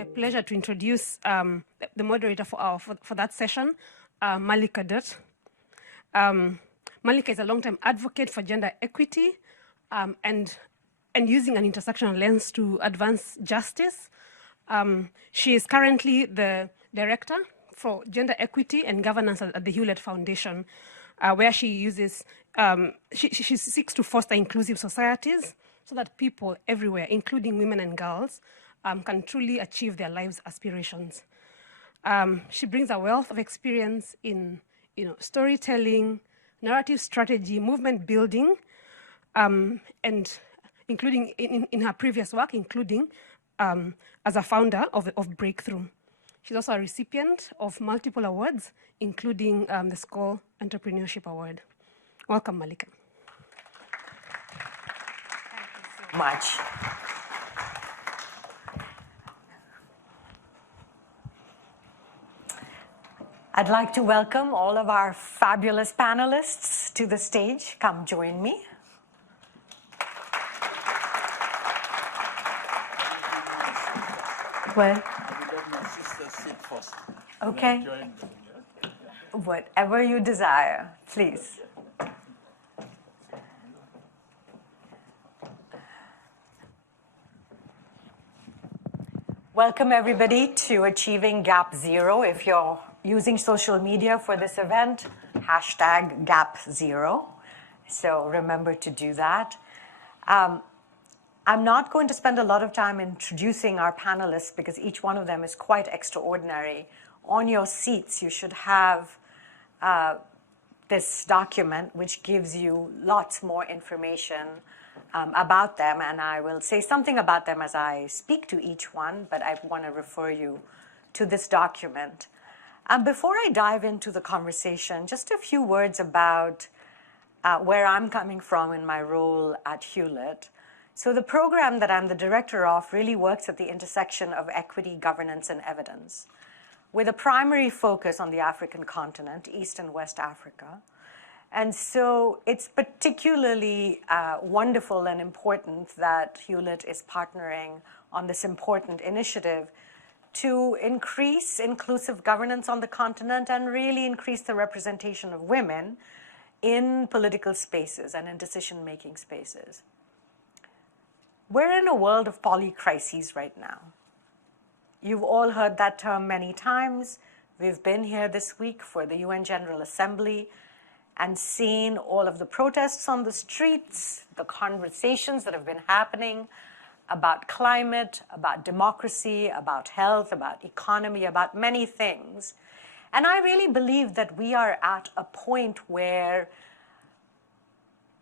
my pleasure to introduce the moderator for that session, Mallika Dutt. Mallika is a long-time advocate for gender equity and using an intersectional lens to advance justice. She is currently the director for gender equity and governance at the Hewlett Foundation, where she uses, she seeks to foster inclusive societies so that people everywhere, including women and girls, can truly achieve their lives' aspirations. She brings a wealth of experience in storytelling, narrative strategy, movement building, and including in her previous work, including as a founder of Breakthrough. She's also a recipient of multiple awards, including the School Entrepreneurship Award. Welcome, Mallika. Thank you so much. I'd like to welcome all of our fabulous panelists to the stage. Come join me. What? Okay. Whatever you desire, please. Welcome everybody to Achieving Gap Zero. If you're using social media for this event, hashtag Gap Zero. So remember to do that. I'm not going to spend a lot of time introducing our panelists because each one of them is quite extraordinary. On your seats, you should have this document which gives you lots more information about them, and I will say something about them as I speak to each one, but I want to refer you to this document. Before I dive into the conversation, just a few words about where I'm coming from in my role at Hewlett. So the program that I'm the director of really works at the intersection of equity, governance, and evidence, with a primary focus on the African continent, East and West Africa. And so it's particularly wonderful and important that Hewlett is partnering on this important initiative to increase inclusive governance on the continent and really increase the representation of women in political spaces and in decision-making spaces. We're in a world of polycrises right now. You've all heard that term many times. We've been here this week for the UN General Assembly and seen all of the protests on the streets, the conversations that have been happening about climate, about democracy, about health, about economy, about many things. And I really believe that we are at a point where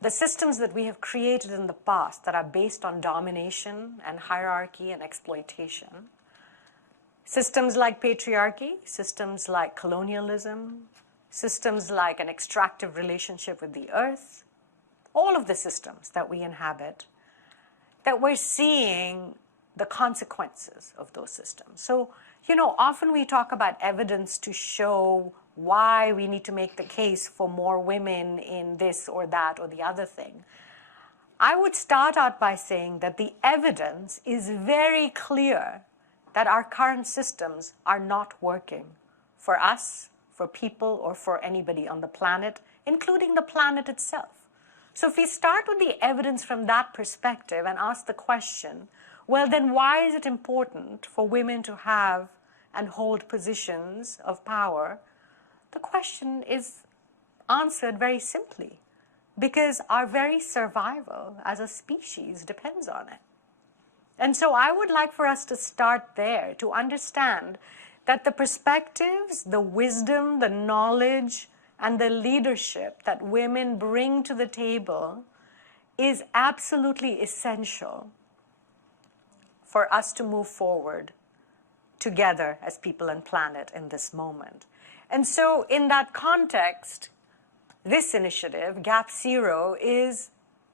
the systems that we have created in the past that are based on domination and hierarchy and exploitation, systems like patriarchy, systems like colonialism, systems like an extractive relationship with the earth, all of the systems that we inhabit, that we're seeing the consequences of those systems. So, often we talk about evidence to show why we need to make the case for more women in this or that or the other thing. I would start out by saying that the evidence is very clear that our current systems are not working for us, for people, or for anybody on the planet, including the planet itself. So if we start with the evidence from that perspective and ask the question, well, then why is it important for women to have and hold positions of power? The question is answered very simply, because our very survival as a species depends on it. And so I would like for us to start there, to understand that the perspectives, the wisdom, the knowledge, and the leadership that women bring to the table is absolutely essential for us to move forward together as people and planet in this moment. And so in that context, this initiative, Gap Zero, is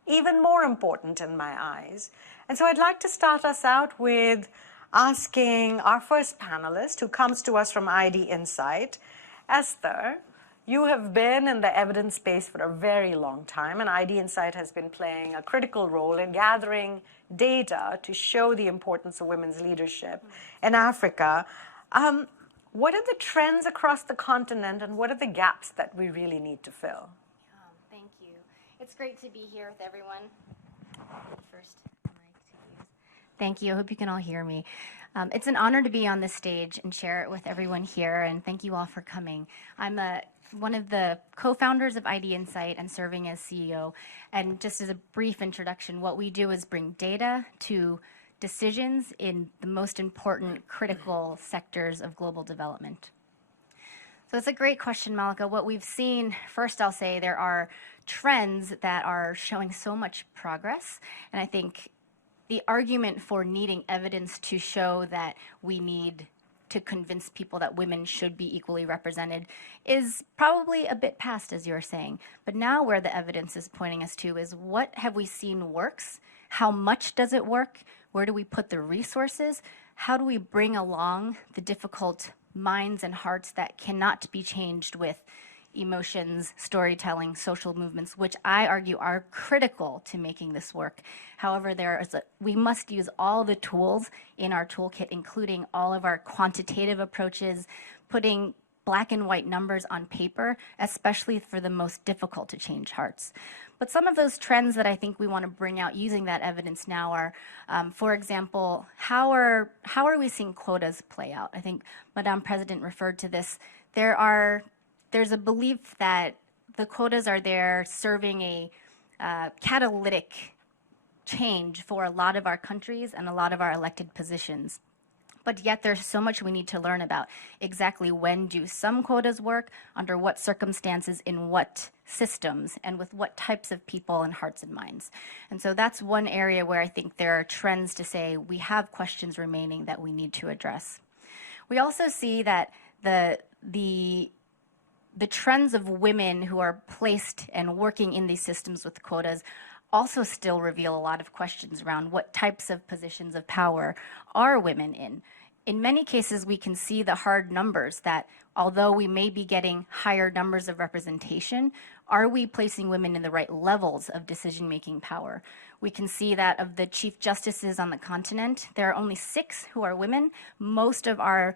even more important in my eyes. And so I'd like to start us out with asking our first panelist, who comes to us from IDinsight, Esther, You have been in the evidence space for a very long time, and IDinsight has been playing a critical role in gathering data to show the importance of women's leadership in Africa. What are the trends across the continent, and what are the gaps that we really need to fill? Thank you. It's great to be here with everyone. First mic to use. Thank you. I hope you can all hear me. It's an honor to be on this stage and share it with everyone here, and thank you all for coming. I'm one of the co-founders of IDinsight and serving as CEO. And just as a brief introduction, what we do is bring data to decisions in the most important critical sectors of global development. So it's a great question, Mallika. What we've seen, first I'll say there are trends that are showing so much progress, and I think the argument for needing evidence to show that we need to convince people that women should be equally represented is probably a bit past, as you were saying. But now where the evidence is pointing us to is what have we seen works? How much does it work? Where do we put the resources? How do we bring along the difficult minds and hearts that cannot be changed with emotions, storytelling, social movements, which I argue are critical to making this work. However, we must use all the tools in our toolkit, including all of our quantitative approaches, putting black and white numbers on paper, especially for the most difficult to change hearts. But some of those trends that I think we want to bring out using that evidence now are, for example, how are we seeing quotas play out? I think Madame President referred to this. There's a belief that the quotas are there serving a catalytic change for a lot of our countries and a lot of our elected positions. But yet there's so much we need to learn about exactly when do some quotas work, under what circumstances, in what systems, and with what types of people and hearts and minds. And so that's one area where I think there are trends to say we have questions remaining that we need to address. We also see that the trends of women who are placed and working in these systems with quotas also still reveal a lot of questions around what types of positions of power are women in. In many cases, we can see the hard numbers that although we may be getting higher numbers of representation, are we placing women in the right levels of decision-making power? We can see that of the chief justices on the continent, there are only 6 who are women. Most of our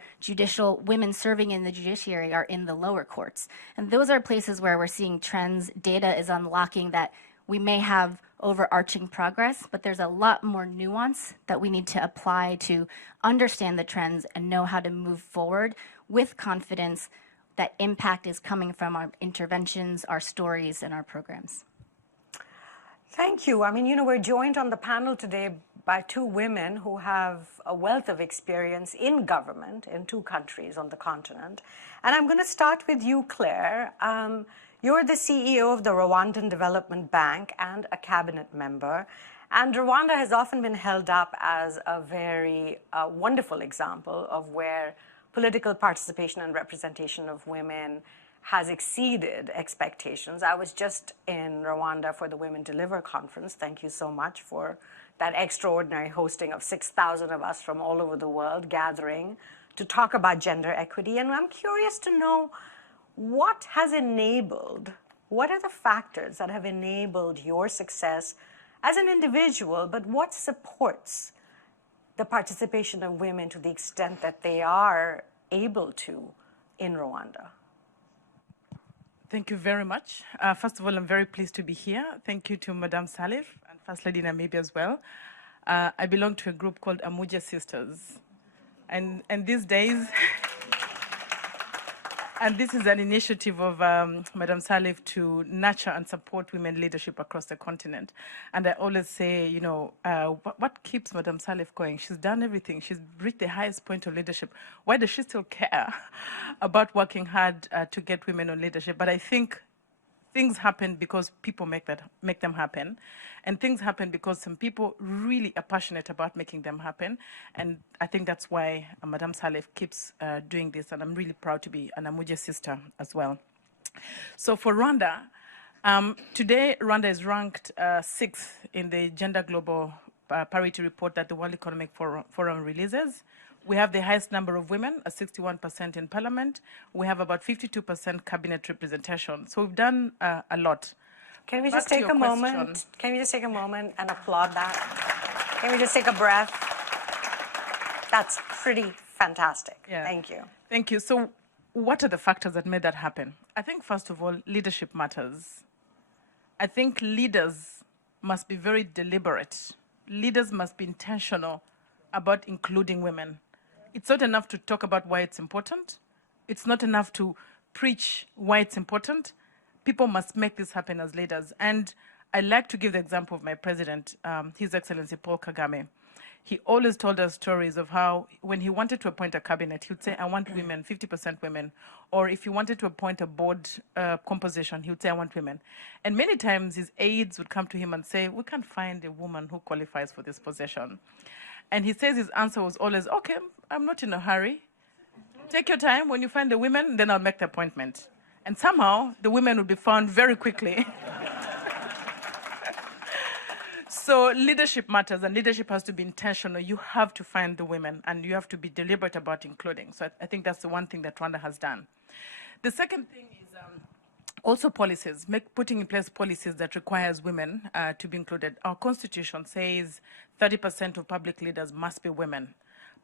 women serving in the judiciary are in the lower courts. And those are places where we're seeing trends. Data is unlocking that we may have overarching progress, but there's a lot more nuance that we need to apply to understand the trends and know how to move forward with confidence that impact is coming from our interventions, our stories, and our programs. Thank you. I mean, we're joined on the panel today by 2 women who have a wealth of experience in government in 2 countries on the continent. And I'm going to start with you, Clare. You're the CEO of the Rwandan Development Bank and a cabinet member. And Rwanda has often been held up as a very wonderful example of where political participation and representation of women has exceeded expectations. I was just in Rwanda for the Women Deliver conference. Thank you so much for that extraordinary hosting of 6,000 of us from all over the world gathering to talk about gender equity. And I'm curious to know what are the factors that have enabled your success as an individual, but what supports the participation of women to the extent that they are able to in Rwanda? Thank you very much. First of all, I'm very pleased to be here. Thank you to Madame Salif and First Lady Namibia as well. I belong to a group called Amujae Sisters. And these days, and this is an initiative of Madame Salif to nurture and support women leadership across the continent. And I always say, what keeps Madame Salif going? She's done everything. She's reached the highest point of leadership. Why does she still care about working hard to get women on leadership? But I think things happen because people make them happen. And things happen because some people really are passionate about making them happen. And I think that's why Madame Salif keeps doing this. And I'm really proud to be an Amujae sister as well. So for Rwanda, today Rwanda is ranked 6th in the Gender Global Parity Report that the World Economic Forum releases. We have the highest number of women, 61% in parliament. We have about 52% cabinet representation. So we've done a lot. Can we Back just to take your a moment? question. Can we just take a moment and applaud that? Can we just take a breath? That's pretty fantastic. Yeah. Thank you. Thank you. So what are the factors that made that happen? I think, first of all, leadership matters. I think leaders must be very deliberate. Leaders must be intentional about including women. It's not enough to talk about why it's important. It's not enough to preach why it's important. People must make this happen as leaders. And I like to give the example of my president, His Excellency Paul Kagame. He always told us stories of how when he wanted to appoint a cabinet, he would say, I want women, 50% women. Or if he wanted to appoint a board composition, he would say, I want women. And many times his aides would come to him and say, we can't find a woman who qualifies for this position. And he says his answer was always, okay, I'm not in a hurry. Take your time. When you find the women, then I'll make the appointment. And somehow the women would be found very quickly. So leadership matters, and leadership has to be intentional. You have to find the women, and you have to be deliberate about including. So I think that's the one thing that Rwanda has done. The second thing is also policies, putting in place policies that requires women to be included. Our constitution says 30% of public leaders must be women.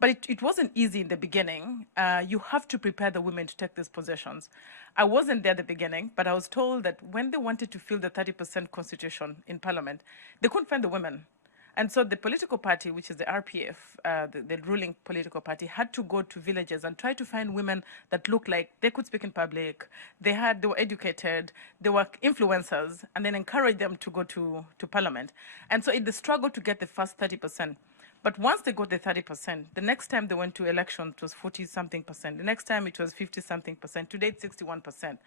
But it wasn't easy in the beginning. You have to prepare the women to take these positions. I wasn't there at the beginning, but I was told that when they wanted to fill the 30% constitution in parliament, they couldn't find the women. And so the political party, which is the RPF, the ruling political party, had to go to villages and try to find women that looked like they could speak in public, they were educated, they were influencers, and then encourage them to go to parliament. And so it's the struggle to get the first 30%. But once they got the 30%, the next time they went to election, it was 40-something%. The next time it was 50-something%. Today it's 61%.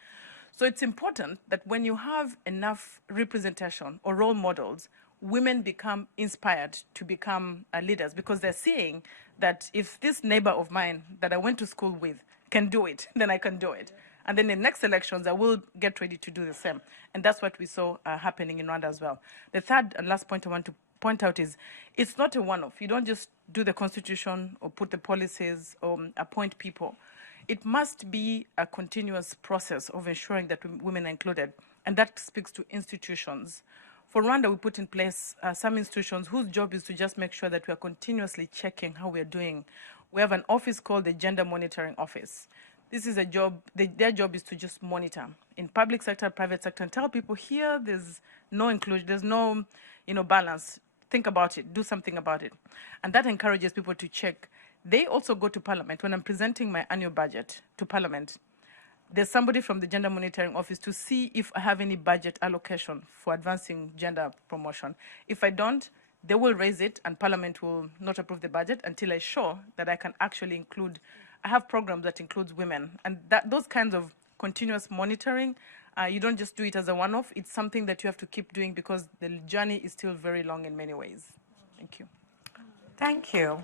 So it's important that when you have enough representation or role models, women become inspired to become leaders, because they're seeing that if this neighbor of mine that I went to school with can do it, then I can do it. And then in the next elections, I will get ready to do the same. And that's what we saw happening in Rwanda as well. The third and last point I want to point out is it's not a one-off. You don't just do the constitution or put the policies or appoint people. It must be a continuous process of ensuring that women are included, and that speaks to institutions. For Rwanda, we put in place some institutions whose job is to just make sure that we are continuously checking how we are doing. We have an office called the Gender Monitoring Office. This is a job, their job is to just monitor in public sector, private sector, and tell people here there's no inclusion, there's no balance. Think about it, do something about it. And that encourages people to check. They also go to parliament. When I'm presenting my annual budget to parliament, there's somebody from the Gender Monitoring Office to see if I have any budget allocation for advancing gender promotion. If I don't, they will raise it, and parliament will not approve the budget until I show that I can actually include. I have programs that includes women, and those kinds of continuous monitoring, you don't just do it as a one-off. It's something that you have to keep doing, because the journey is still very long in many ways. Thank you. Thank you.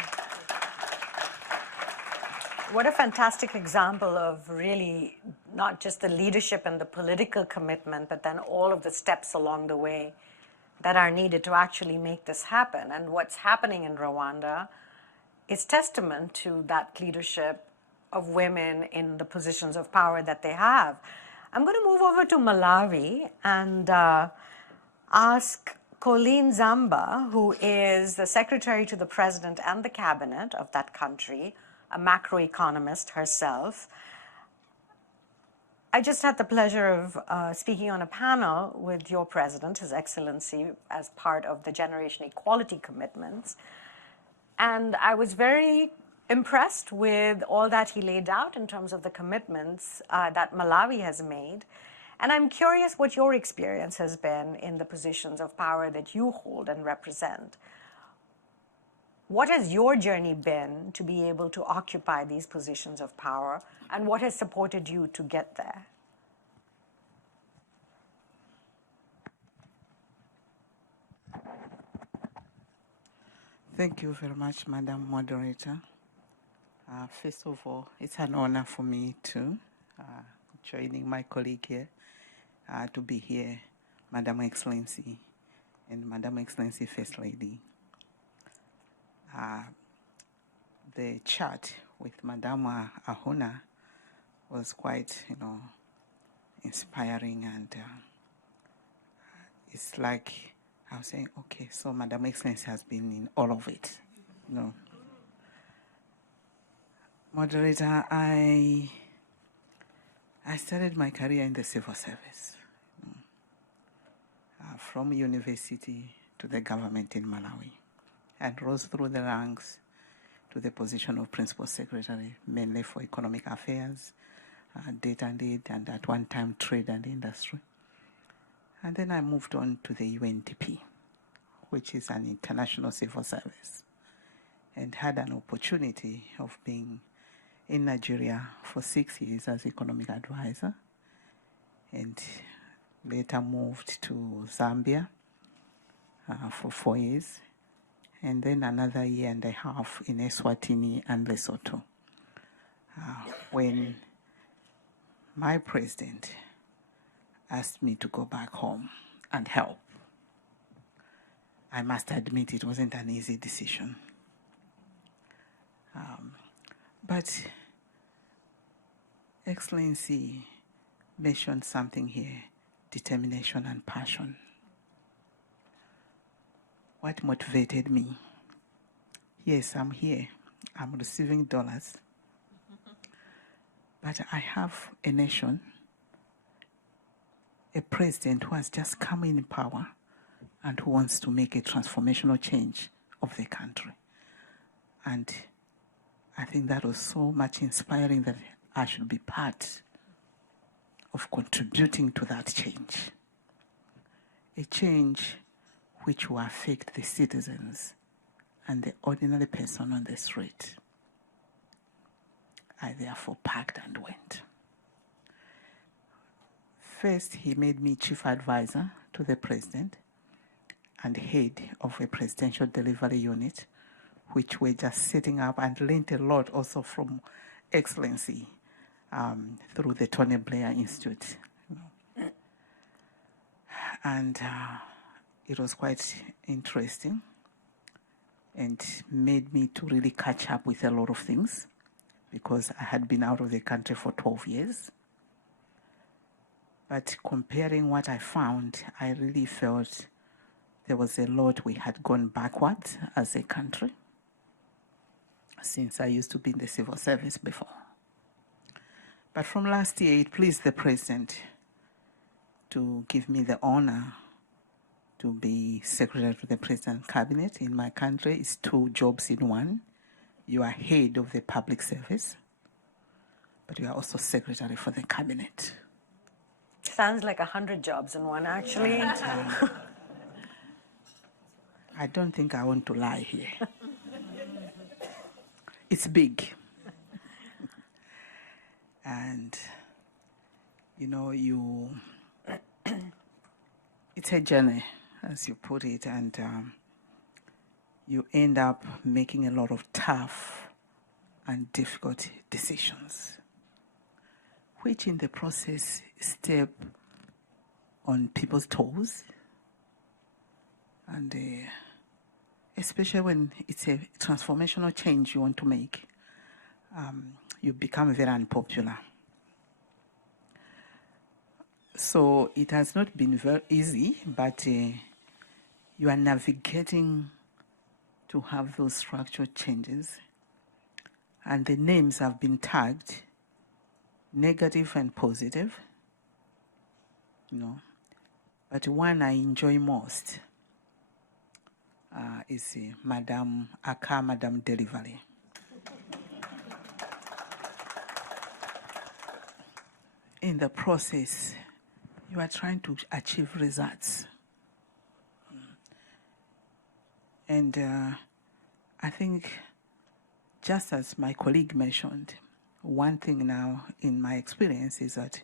What a fantastic example of really not just the leadership and the political commitment, but then all of the steps along the way that are needed to actually make this happen. And what's happening in Rwanda is testament to that leadership of women in the positions of power that they have. I'm going to move over to Malawi and ask Colleen Zamba, who is the secretary to the president and the cabinet of that country, a macroeconomist herself. I just had the pleasure of speaking on a panel with your president, His Excellency, as part of the Generation Equality Commitments. And I was very impressed with all that he laid out in terms of the commitments that Malawi has made. And I'm curious what your experience has been in the positions of power that you hold and represent. What has your journey been to be able to occupy these positions of power, and what has supported you to get there? Thank you very much, Madam Moderator. First of all, it's an honor for me to joining my colleague here, to be here, Madam Excellency and Madam Excellency First Lady. the chat with Madame Ahuna was quite, inspiring, and it's like I was saying, okay, so Madam Excellency has been in all of it, Moderator, I started my career in the civil service, from university to the government in Malawi, and rose through the ranks to the position of Principal Secretary, mainly for economic affairs, data and aid, and at one time trade and industry. And then I moved on to the UNDP, which is an international civil service, and had an opportunity of being in Nigeria for 6 years as economic advisor, and later moved to Zambia for 4 years, and then another year and a half in Eswatini and Lesotho, when my president asked me to go back home and help. I must admit it wasn't an easy decision. But Excellency mentioned something here, determination and passion. What motivated me? Yes, I'm here. I'm receiving dollars. But I have a nation, a president who has just come in power and who wants to make a transformational change of the country. And I think that was so much inspiring that I should be part of contributing to that change. A change which will affect the citizens and the ordinary person on the street. I therefore packed and went. First, he made me chief advisor to the president and head of a presidential delivery unit, which we're just setting up, and learned a lot also from Excellency through the Tony Blair Institute. And it was quite interesting and made me to really catch up with a lot of things, because I had been out of the country for 12 years. But comparing what I found, I really felt there was a lot we had gone backwards as a country, since I used to be in the civil service before. But from last year, it pleased the president to give me the honor to be secretary to the president's cabinet. In my country, it's 2 jobs in one. You are head of the public service, but you are also secretary for the cabinet. Sounds like 100 jobs in one, actually. I don't think I want to lie here. It's big. And, it's a journey, as you put it, and you end up making a lot of tough and difficult decisions, which in the process step on people's toes, and especially when it's a transformational change you want to make, you become very unpopular. So it has not been very easy, but you are navigating to have those structural changes, and the names have been tagged, negative and positive, But one I enjoy most is Madam Delivery. In the process, you are trying to achieve results. And I think, just as my colleague mentioned, one thing now in my experience is that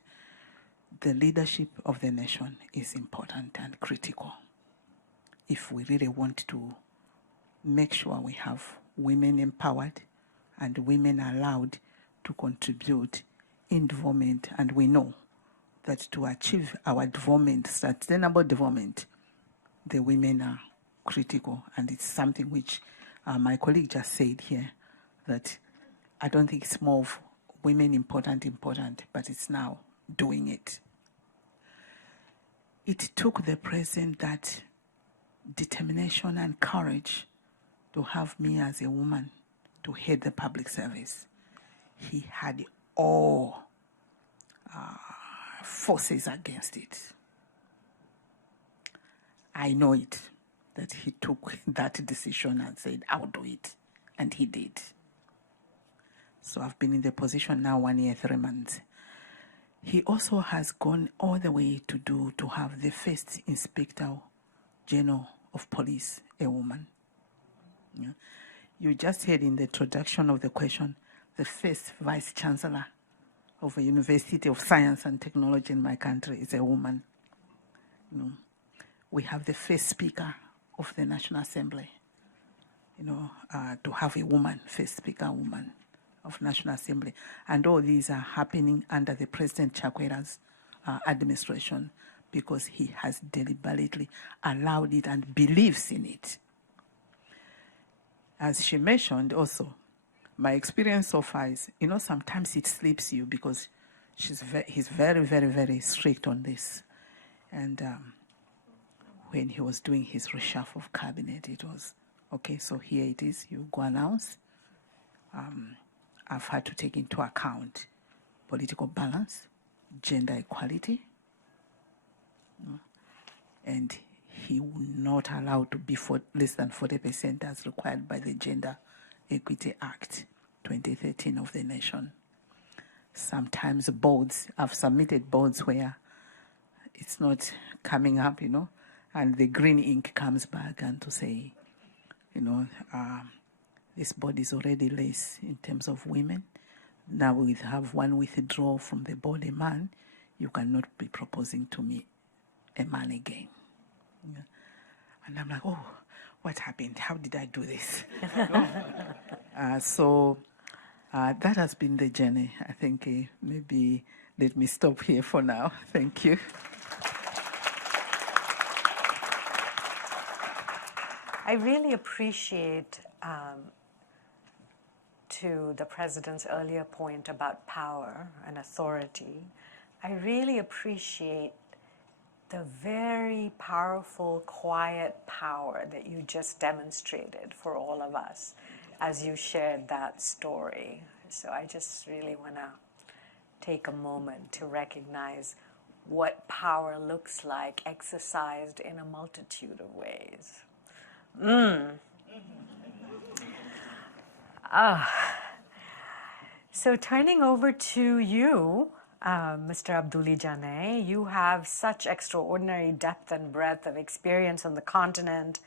the leadership of the nation is important and critical. If we really want to make sure we have women empowered and women allowed to contribute in development, and we know that to achieve our development, sustainable development, the women are critical, and it's something which my colleague just said here, that I don't think it's more of women important, but it's now doing it. It took the president that determination and courage to have me as a woman to head the public service. He had all forces against it. I know it, that he took that decision and said, I'll do it. And he did. So I've been in the position now 1 year, 3 months. He also has gone all the way to have the first Inspector General of Police, a woman. Yeah. You just heard in the introduction of the question, the first Vice Chancellor of a University of Science and Technology in my country is a woman. You know, we have the first Speaker of the National Assembly, to have a woman, first Speaker woman of National Assembly. And all these are happening under the President Chakwera's administration because he has deliberately allowed it and believes in it. As she mentioned also, my experience so far is, sometimes it slips you because he's very, very, very strict on this. And when he was doing his reshuffle of cabinet, it was, okay, so here it is, you go announce. I've had to take into account political balance, gender equality, and he will not allow to be for less than 40% as required by the Gender Equity Act 2013 of the nation. Sometimes boards, I've submitted boards where it's not coming up, and the green ink comes back and to say, this board is already less in terms of women. Now we have one withdrawal from the board, a man. You cannot be proposing to me a man again. Yeah. And I'm like, oh, what happened? How did I do this? So that has been the journey. I think maybe let me stop here for now. Thank you. I really appreciate, to the president's earlier point about power and authority, I really appreciate the very powerful, quiet power that you just demonstrated for all of us as you shared that story. So I just really want to take a moment to recognize what power looks like exercised in a multitude of ways. So turning over to you, Mr. Abdoulie Janneh, you have such extraordinary depth and breadth of experience on the continent,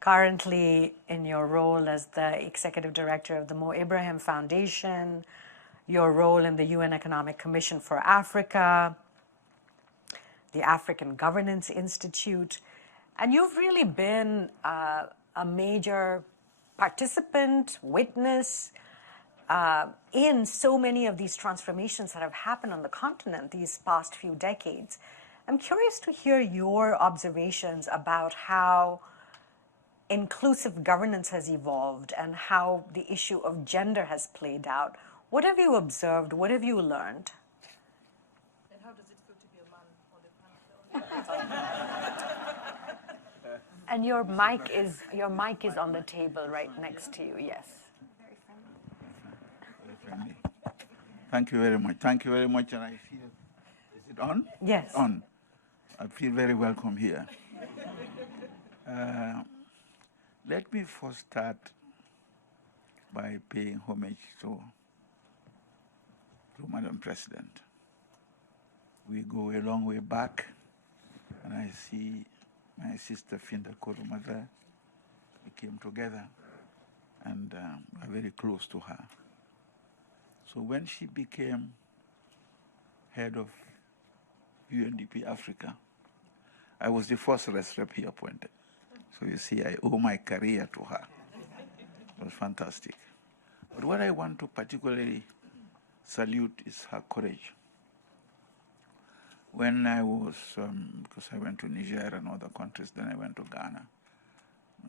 currently in your role as the Executive Director of the Mo Ibrahim Foundation, your role in the UN Economic Commission for Africa, the African Governance Institute, and you've really been a major participant, witness, in so many of these transformations that have happened on the continent these past few decades. I'm curious to hear your observations about how inclusive governance has evolved and how the issue of gender has played out. What have you observed? What have you learned? And how does it feel to be a man on the panel? And your mic is on the table right next to you, yes. Friendly. Thank you very much. Thank you very much. And I feel, is it on? Yes. On. I feel very welcome here. Let me first start by paying homage to Madam President. We go a long way back, and I see my sister Finda Korumada. We came together and are very close to her. So when she became head of UNDP Africa, I was the first rep he appointed. So you see, I owe my career to her. It was fantastic. But what I want to particularly salute is her courage. When I was, because I went to Niger and other countries, then I went to Ghana.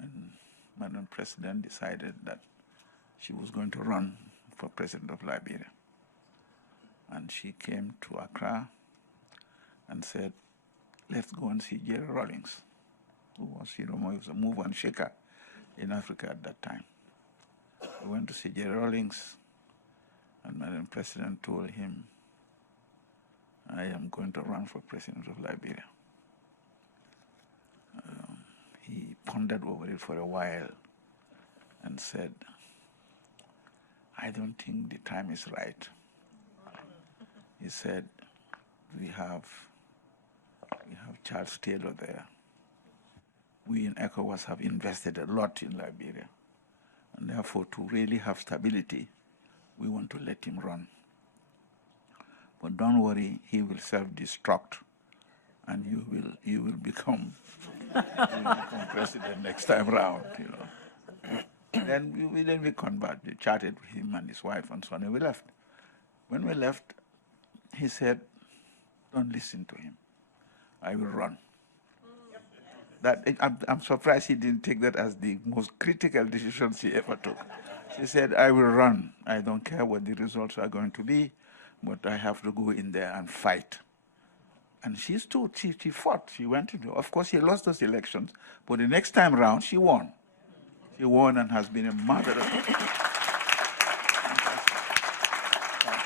And Madam President decided that she was going to run for president of Liberia. And she came to Accra and said, let's go and see Jerry Rawlings, who was, he was a mover and shaker in Africa at that time. We went to see Jerry Rawlings, and Madam President told him, I am going to run for president of Liberia. He pondered over it for a while and said, I don't think the time is right. He said, we have Charles Taylor there. We in ECOWAS have invested a lot in Liberia. And therefore, to really have stability, we want to let him run. But don't worry, he will self-destruct, and you will become president next time round. You know. Then we conversed. We chatted with him and his wife and so on, and we left. When we left, he said, "Don't listen to him. I will run." I'm surprised he didn't take that as the most critical decisions he ever took. He said, "I will run. I don't care what the results are going to be, but I have to go in there and fight." And she stood, she fought, she went into, of course he lost those elections, but the next time round she won. She won and has been a marvelous.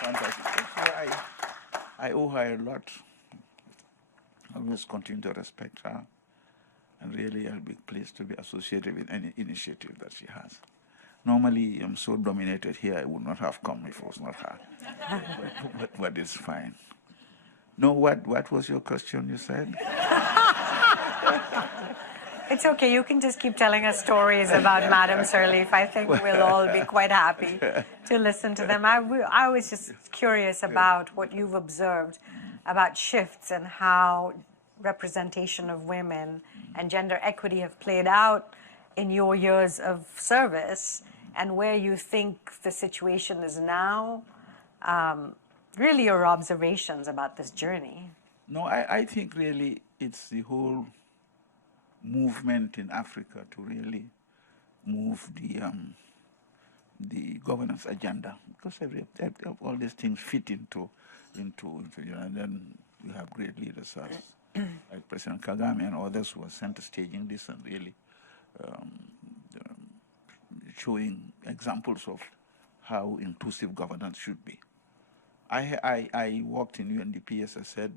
Fantastic. So I owe her a lot. I always continue to respect her, and really I'll be pleased to be associated with any initiative that she has. Normally, I'm so dominated here, I would not have come if it was not her. but it's fine. No, what was your question you said? It's okay. You can just keep telling us stories about Madam Sirleaf. I think we'll all be quite happy to listen to them. I was just curious about what you've observed about shifts and how representation of women and gender equity have played out in your years of service, and where you think the situation is now. Really your observations about this journey. No, I think really it's the whole movement in Africa to really move the governance agenda, because all these things fit into you know, and then you have great leaders like President Kagame and others who are center staging this and really showing examples of how inclusive governance should be. I worked in UNDP, as I said.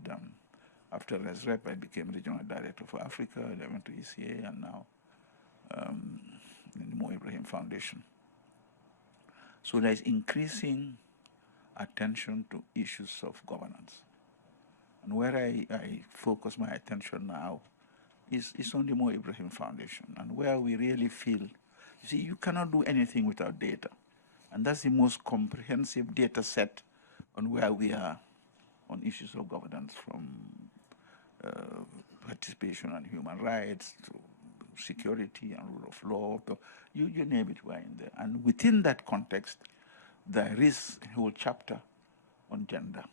After as rep, I became regional director for Africa. I went to ECA, and now in the Ibrahim Foundation. So there's increasing attention to issues of governance. And where I focus my attention now is on the Ibrahim Foundation, and where we really feel, you see, you cannot do anything without data. And that's the most comprehensive data set on where we are on issues of governance, from participation and human rights to security and rule of law. You name it, we're in there. And within that context, there is a whole chapter on gender.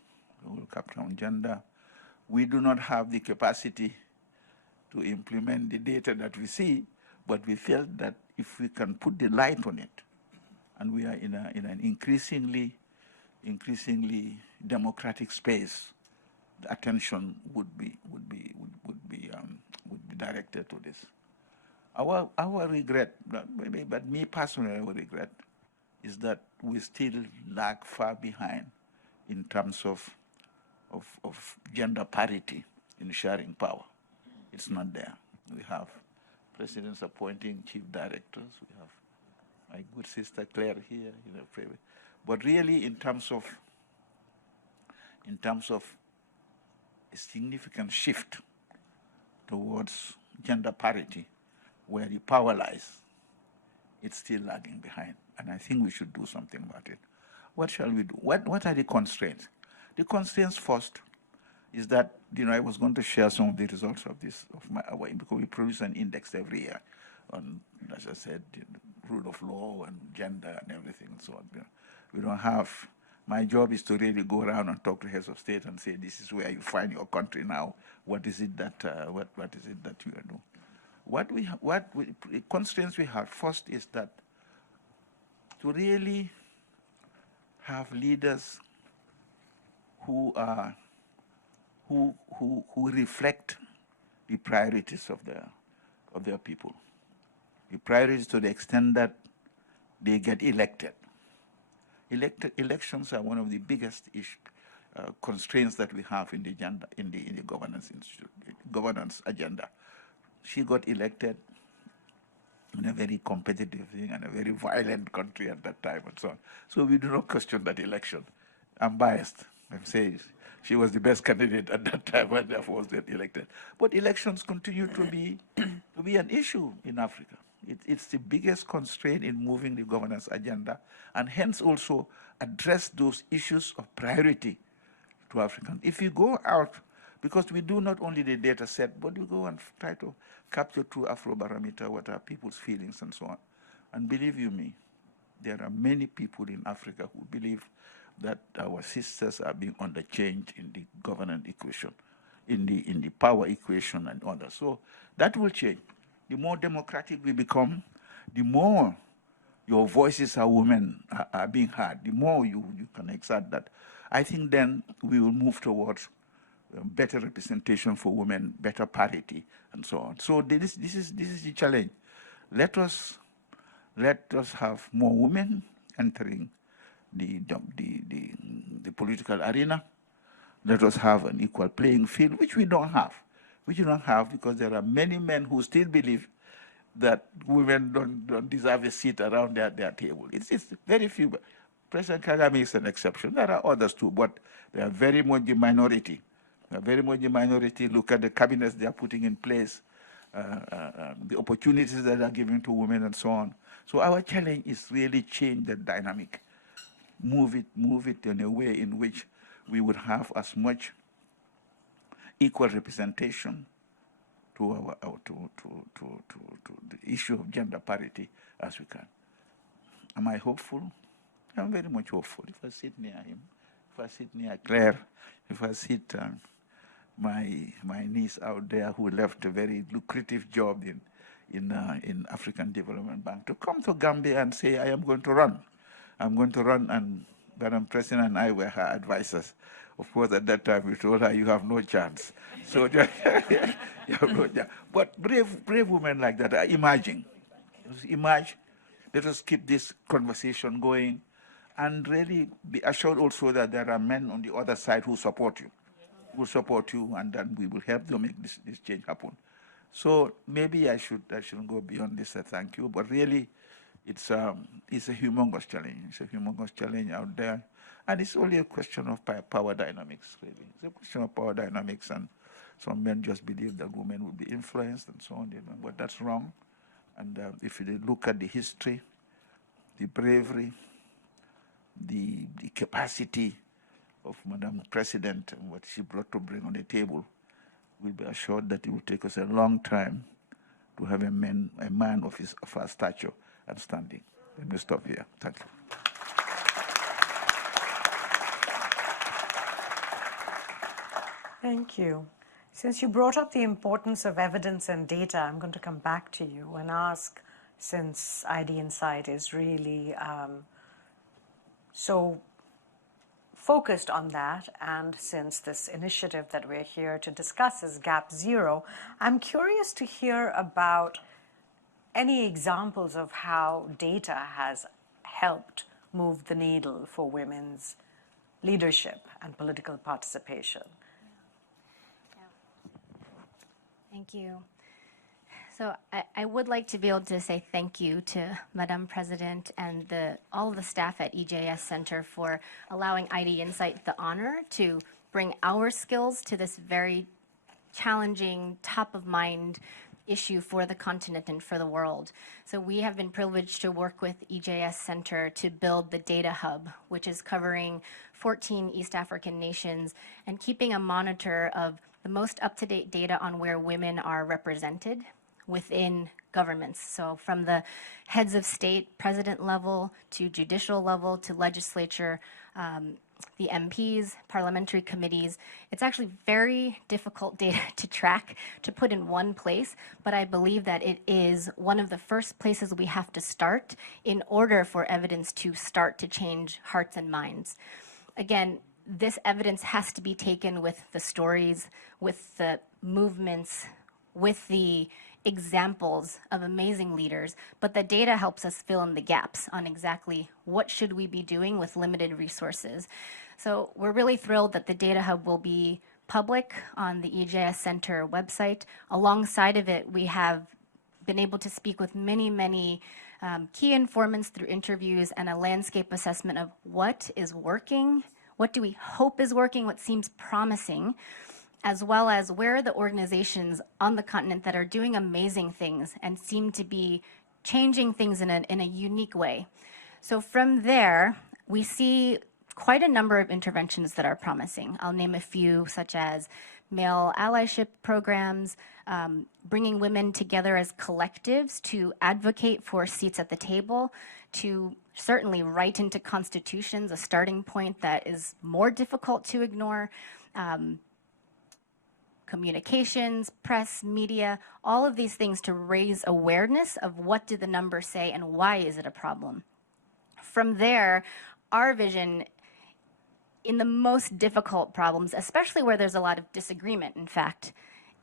A whole chapter on gender. We do not have the capacity to implement the data that we see, but we felt that if we can put the light on it, and we are in an increasingly democratic space, the attention would be directed to this. Our regret, but me personally, our regret is that we still lag far behind in terms of gender parity in sharing power. It's not there. We have presidents appointing chief directors. We have my good sister Clare here, but really in terms of a significant shift towards gender parity, where the power lies, it's still lagging behind. And I think we should do something about it. What shall we do? What are the constraints? The constraints first is that, I was going to share some of the results of this, because we produce an index every year on, as I said, rule of law and gender and everything and so on. We don't have, my job is to really go around and talk to heads of state and say, this is where you find your country now. What is it that what is it that you are doing? The constraints we have first is that to really have leaders who are who reflect the priorities of their people. The priorities to the extent that they get elected. Elections are one of the biggest constraints that we have in the agenda, in the governance agenda. She got elected in a very competitive thing and a very violent country at that time and so on. So we do not question that election. I'm biased. I'm saying she was the best candidate at that time and therefore was elected. But elections continue to be an issue in Africa. It's the biggest constraint in moving the governance agenda, and hence also address those issues of priority to Africans. If you go out, because we do not only the data set, but we go and try to capture through Afrobarometer what are people's feelings and so on. And believe you me, there are many people in Africa who believe that our sisters are being underchanged in the governance equation, in the power equation and others. So that will change. The more democratic we become, the more your voices are women are being heard, the more you can exert that. I think then we will move towards better representation for women, better parity, and so on. So this is the challenge. Let us have more women entering the political arena. Let us have an equal playing field, which we don't have. Which you don't have because there are many men who still believe that women don't deserve a seat around their table. It's very few. President Kagame is an exception. There are others too, but they are very much the minority. They are very much the minority. Look at the cabinets they are putting in place, the opportunities that are given to women and so on. So our challenge is really change the dynamic, move it in a way in which we would have as much equal representation to the issue of gender parity as we can. Am I hopeful? I'm very much hopeful. If I sit near him, if I sit near Clare, if I sit my niece out there who left a very lucrative job in African Development Bank to come to Gambia and say, I am going to run. I'm going to run, and Madam President and I were her advisors. Of course, at that time, we told her, you have no chance. So, you have no chance. But brave women like that are emerging. Emerge. Let us keep this conversation going and really be assured also that there are men on the other side who support you, and then we will help to make this change happen. So maybe I shouldn't go beyond this, thank you, but really it's a humongous challenge. It's a humongous challenge out there. And it's only a question of power dynamics, really. It's a question of power dynamics, and some men just believe that women will be influenced and so on, but that's wrong. And if you look at the history, the bravery, the capacity of Madam President and what she brought to bring on the table, we'll be assured that it will take us a long time to have a man of her stature and standing. Let me stop here. Thank you. Thank you. Since you brought up the importance of evidence and data, I'm going to come back to you and ask, since IDinsight is really so focused on that, and since this initiative that we're here to discuss is Gap Zero, I'm curious to hear about any examples of how data has helped move the needle for women's leadership and political participation. Thank you. So I would like to be able to say thank you to Madam President and all of the staff at EJS Center for allowing IDinsight the honor to bring our skills to this very challenging, top-of-mind issue for the continent and for the world. So we have been privileged to work with EJS Center to build the Data Hub, which is covering 14 East African nations and keeping a monitor of the most up-to-date data on where women are represented within governments. So from the heads of state, president level, to judicial level, to legislature, the MPs, parliamentary committees. It's actually very difficult data to track, to put in one place, but I believe that it is one of the first places we have to start in order for evidence to start to change hearts and minds. Again, this evidence has to be taken with the stories, with the movements, with the examples of amazing leaders, but the data helps us fill in the gaps on exactly what should we be doing with limited resources. So we're really thrilled that the Data Hub will be public on the EJS Center website. Alongside of it, we have been able to speak with many key informants through interviews and a landscape assessment of what is working, what do we hope is working, what seems promising, as well as where are the organizations on the continent that are doing amazing things and seem to be changing things in a unique way. So from there, we see quite a number of interventions that are promising. I'll name a few, such as male allyship programs, bringing women together as collectives to advocate for seats at the table, to certainly write into constitutions, a starting point that is more difficult to ignore, communications, press, media, all of these things to raise awareness of what do the numbers say and why is it a problem. From there, our vision in the most difficult problems, especially where there's a lot of disagreement, in fact,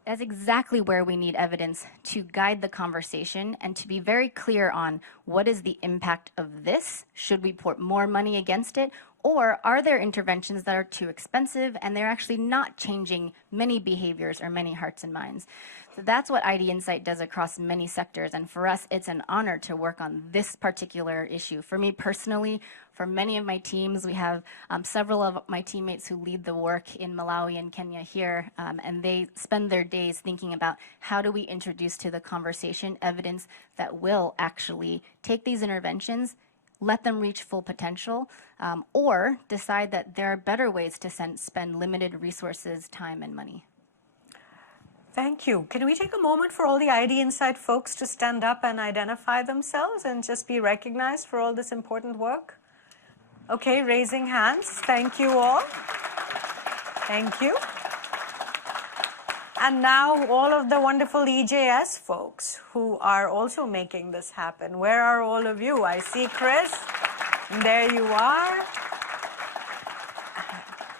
that's exactly where we need evidence to guide the conversation and to be very clear on what is the impact of this. Should we put more money against it? Or are there interventions that are too expensive and they're actually not changing many behaviors or many hearts and minds? So that's what IDinsight does across many sectors. And for us, it's an honor to work on this particular issue. For me personally, for many of my teams, we have several of my teammates who lead the work in Malawi and Kenya here, and they spend their days thinking about how do we introduce to the conversation evidence that will actually take these interventions, let them reach full potential, or decide that there are better ways to spend limited resources, time, and money. Thank you. Can we take a moment for all the IDinsight folks to stand up and identify themselves and just be recognized for all this important work? Okay, raising hands. Thank you all. Thank you. And now all of the wonderful EJS folks who are also making this happen. Where are all of you? I see Chris. And there you are.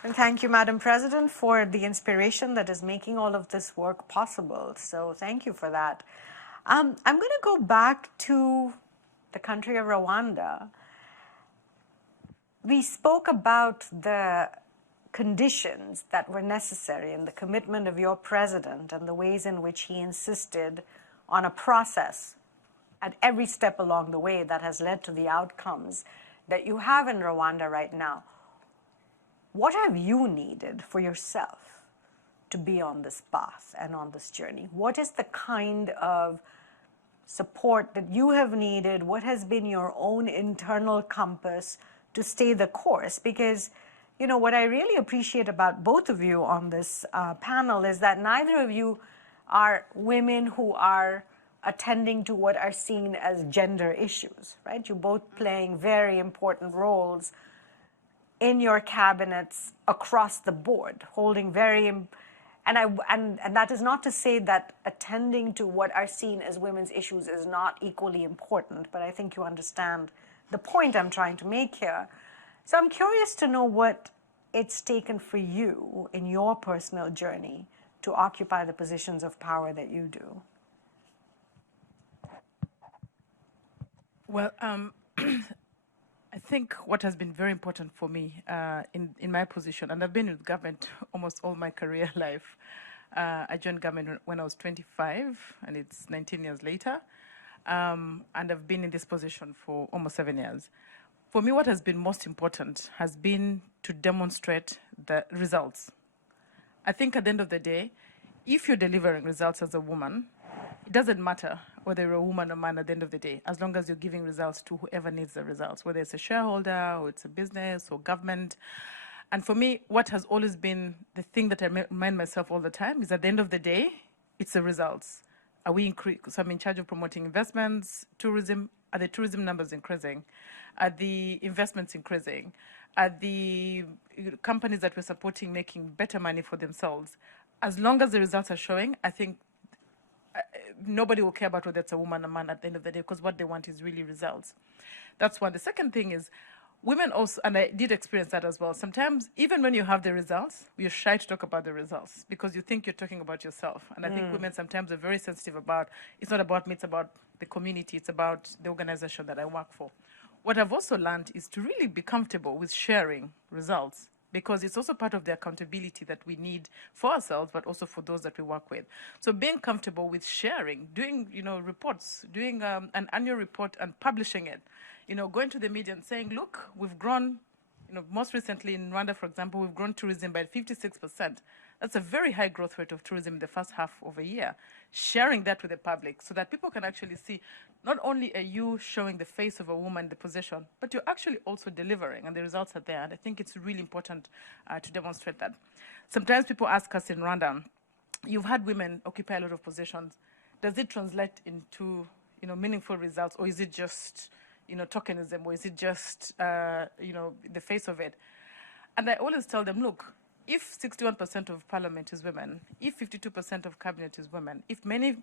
And thank you, Madam President, for the inspiration that is making all of this work possible. So thank you for that. I'm going to go back to the country of Rwanda. We spoke about the conditions that were necessary and the commitment of your president and the ways in which he insisted on a process at every step along the way that has led to the outcomes that you have in Rwanda right now. What have you needed for yourself to be on this path and on this journey? What is the kind of support that you have needed? What has been your own internal compass to stay the course? Because, you know, what I really appreciate about both of you on this panel is that neither of you are women who are attending to what are seen as gender issues, right? You're both playing very important roles in your cabinets across the board, holding very, and that is not to say that attending to what are seen as women's issues is not equally important, but I think you understand the point I'm trying to make here. So I'm curious to know what it's taken for you in your personal journey to occupy the positions of power that you do. Well, I think what has been very important for me in my position, and I've been with government almost all my career life. I joined government when I was 25, and it's 19 years later. And I've been in this position for almost 7 years. For me, what has been most important has been to demonstrate the results. I think at the end of the day, if you're delivering results as a woman, it doesn't matter whether you're a woman or man at the end of the day, as long as you're giving results to whoever needs the results, whether it's a shareholder or it's a business or government. And for me, what has always been the thing that I remind myself all the time is at the end of the day, it's the results. Are we so I'm in charge of promoting investments, tourism. Are the tourism numbers increasing? Are the investments increasing? are the companies that we're supporting making better money for themselves? As long as the results are showing, I think nobody will care about whether it's a woman or man at the end of the day, because what they want is really results. That's one. The second thing is women also, and I did experience that as well. Sometimes, even when you have the results, you're shy to talk about the results because you think you're talking about yourself. And I think women sometimes are very sensitive about, it's not about me, it's about the community, it's about the organization that I work for. What I've also learned is to really be comfortable with sharing results, because it's also part of the accountability that we need for ourselves, but also for those that we work with. So being comfortable with sharing, doing, reports, doing an annual report and publishing it, going to the media and saying, look, we've grown, most recently in Rwanda, for example, we've grown tourism by 56%. That's a very high growth rate of tourism in the first half of a year. Sharing that with the public so that people can actually see not only are you showing the face of a woman in the position, but you're actually also delivering, and the results are there. And I think it's really important to demonstrate that. Sometimes people ask us in Rwanda, you've had women occupy a lot of positions. Does it translate into meaningful results, or is it just tokenism, or is it just the face of it? And I always tell them, look, if 61% of parliament is women, if 52% of cabinet is women, if many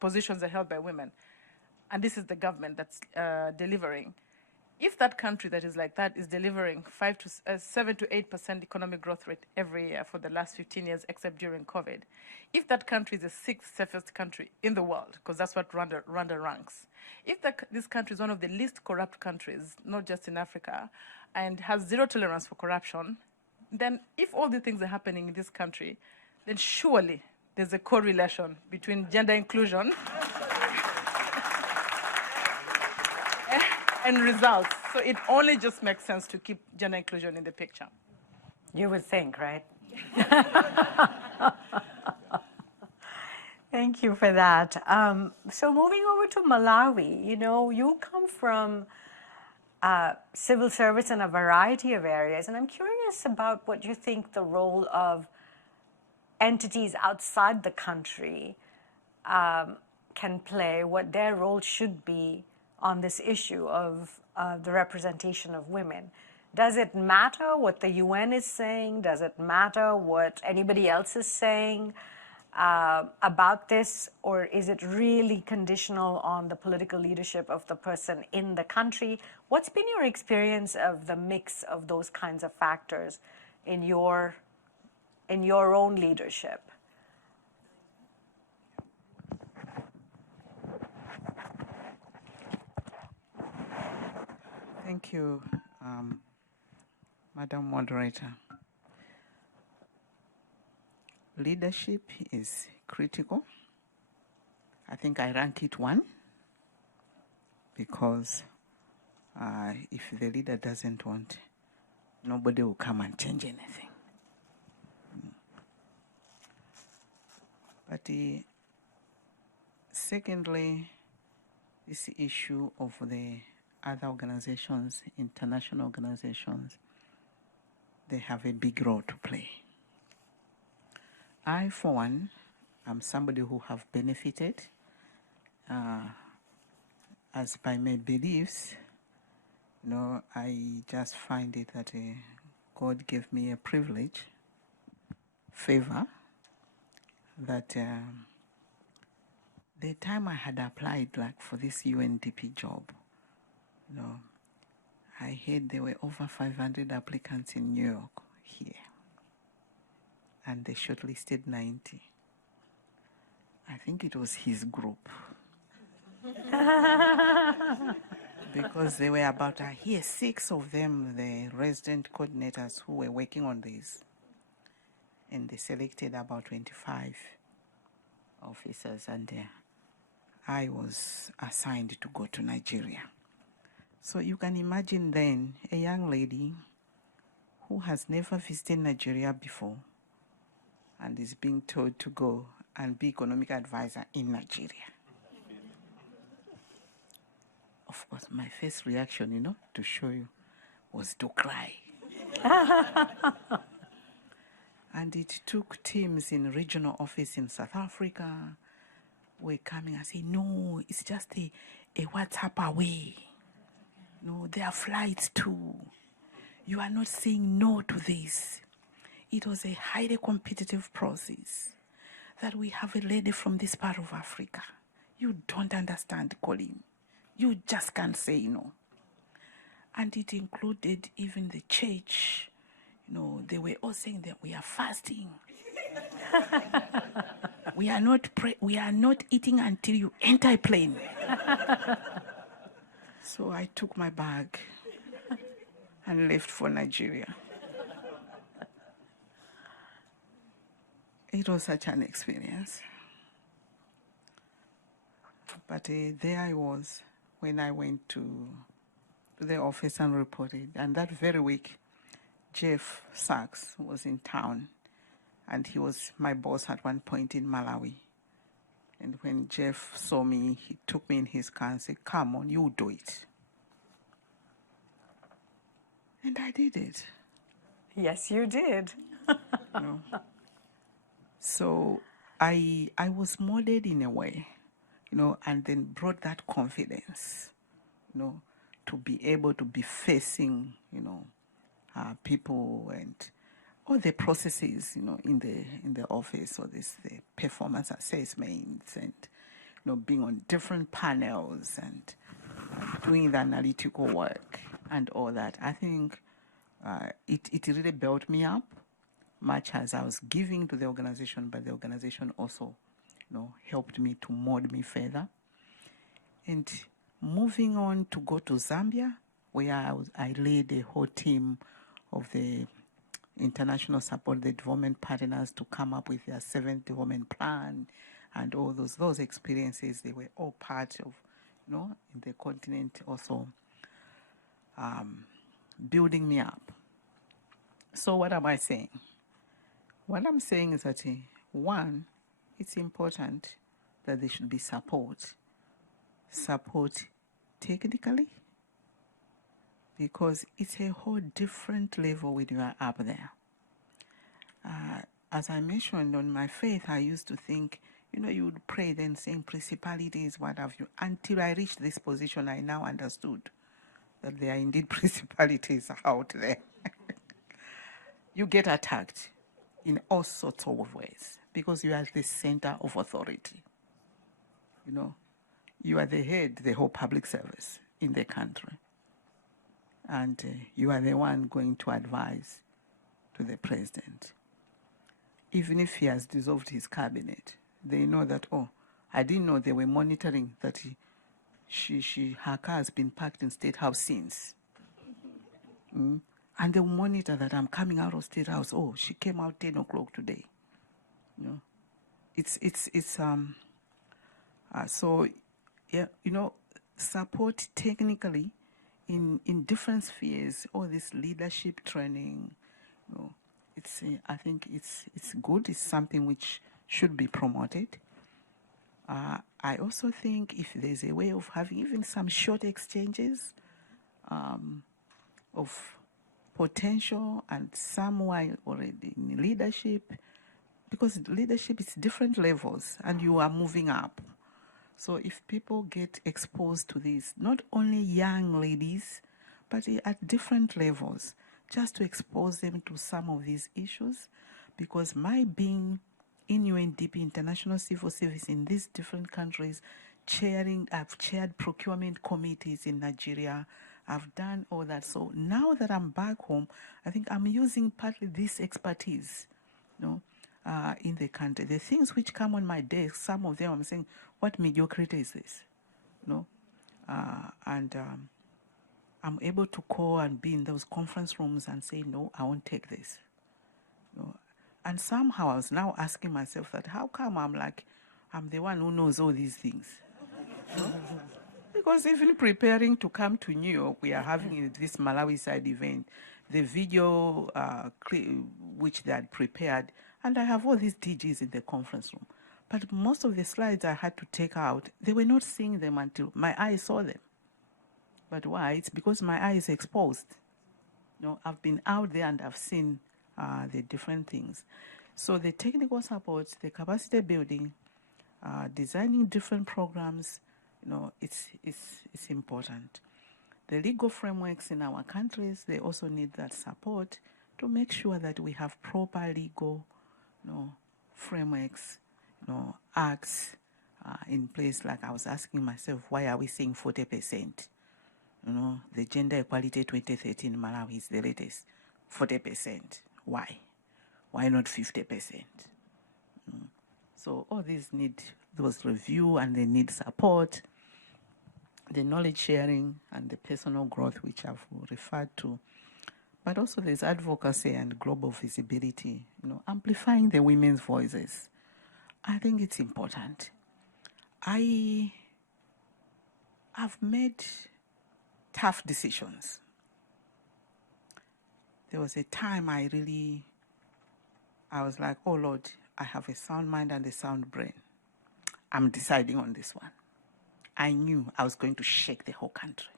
positions are held by women, and this is the government that's delivering, if that country that is like that is delivering 7 to 8% economic growth rate every year for the last 15 years, except during COVID, if that country is the 6th safest country in the world, because that's what Rwanda ranks, if this country is one of the least corrupt countries, not just in Africa, and has zero tolerance for corruption, then if all the things are happening in this country, then surely there's a correlation between gender inclusion and results. So it only just makes sense to keep gender inclusion in the picture. You would think, right? Thank you for that. So moving over to Malawi, you come from civil service in a variety of areas, and I'm curious about what you think the role of entities outside the country can play, what their role should be on this issue of the representation of women. Does it matter what the UN is saying? Does it matter what anybody else is saying about this? Or is it really conditional on the political leadership of the person in the country? What's been your experience of the mix of those kinds of factors in your own leadership? Thank you, Madam Moderator. Leadership is critical. I think I rank it 1 because if the leader doesn't want, nobody will come and change anything. But secondly, this issue of the other organizations, international organizations, they have a big role to play. I, for one, am somebody who have benefited as by my beliefs. I just find it that God gave me a privilege, favor, that the time I had applied for this UNDP job, I heard there were over 500 applicants in New York here, and they shortlisted 90. I think it was his group. Because there were about, I hear 6 of them, the resident coordinators who were working on this. And they selected about 25 officers, and I was assigned to go to Nigeria. So you can imagine then a young lady who has never visited Nigeria before and is being told to go and be economic advisor in Nigeria. Of course, my first reaction, to show you, was to cry. And it took teams in regional office in South Africa were coming and saying, no, it's just a WhatsApp away. No, there are flights too. you are not saying no to this. It was a highly competitive process that we have a lady from this part of Africa. You don't understand, Colleen. You just can't say no. And it included even the church. You know, they were all saying that we are fasting. we are not eating until you enter a plane. So I took my bag and left for Nigeria. It was such an experience. But there I was when I went to the office and reported. And that very week, Jeff Sachs was in town, and he was my boss at one point in Malawi. And when Jeff saw me, he took me in his car and said, "Come on, you do it." And I did it. Yes, you did. You know. So I was molded in a way, you know, and then brought that confidence, you know, to be able to be facing, you know, people and all the processes, you know, in the office, or the performance assessments, and you know, being on different panels and doing the analytical work and all that. I think it really built me up, much as I was giving to the organization, but the organization also, you know, helped me to mold me further. And moving on to go to Zambia, where I led a whole team of the international support, the development partners, to come up with their 7th development plan, and all those experiences, they were all part of, you know, in the continent also building me up. So what am I saying? What I'm saying is that, one, it's important that there should be support technically, because it's a whole different level when you are up there. As I mentioned, on my faith, I used to think, you know, you would pray then saying principalities, what have you. Until I reached this position, I now understood that there are indeed principalities out there. You get attacked in all sorts of ways because you are the center of authority. You know, you are the head, the whole public service in the country. And you are the one going to advise to the president. Even if he has dissolved his cabinet, they know that, oh, I didn't know they were monitoring that her car has been parked in State House since. And they'll monitor that I'm coming out of State House. Oh, she came out 10 o'clock today. You know, so, yeah, you know, support technically in different spheres, all this leadership training, you know, I think it's good. It's something which should be promoted. I also think if there's a way of having even some short exchanges of potential and some while already in leadership, because leadership is different levels and you are moving up. So if people get exposed to this, not only young ladies, but at different levels, just to expose them to some of these issues, because my being in UNDP, International Civil Service, in these different countries, I've chaired procurement committees in Nigeria, I've done all that. So now that I'm back home, I think I'm using partly this expertise, you know, in the country. The things which come on my desk, some of them I'm saying, what mediocrity is this? You know? I'm able to call and be in those conference rooms and say, no, I won't take this. You know? And somehow I was now asking myself that, how come I'm the one who knows all these things? You know? Because even preparing to come to New York, we are having this Malawi side event, the video which they had prepared, and I have all these DGs in the conference room. But most of the slides I had to take out, they were not seeing them until my eyes saw them. But why? It's because my eye is exposed. You know, I've been out there and I've seen the different things. So the technical support, the capacity building, designing different programs, you know, it's important. the legal frameworks in our countries, they also need that support to make sure that we have proper legal, frameworks, acts in place. Like I was asking myself, why are we seeing 40%? The Gender Equality 2013 in Malawi is the latest, 40%. Why? Why not 50%? So all these need those review, and they need support, the knowledge sharing and the personal growth, which I've referred to. But also there's advocacy and global visibility, amplifying the women's voices. I think it's important. I've made tough decisions. There was a time I was like, oh Lord, I have a sound mind and a sound brain. I'm deciding on this one. I knew I was going to shake the whole country,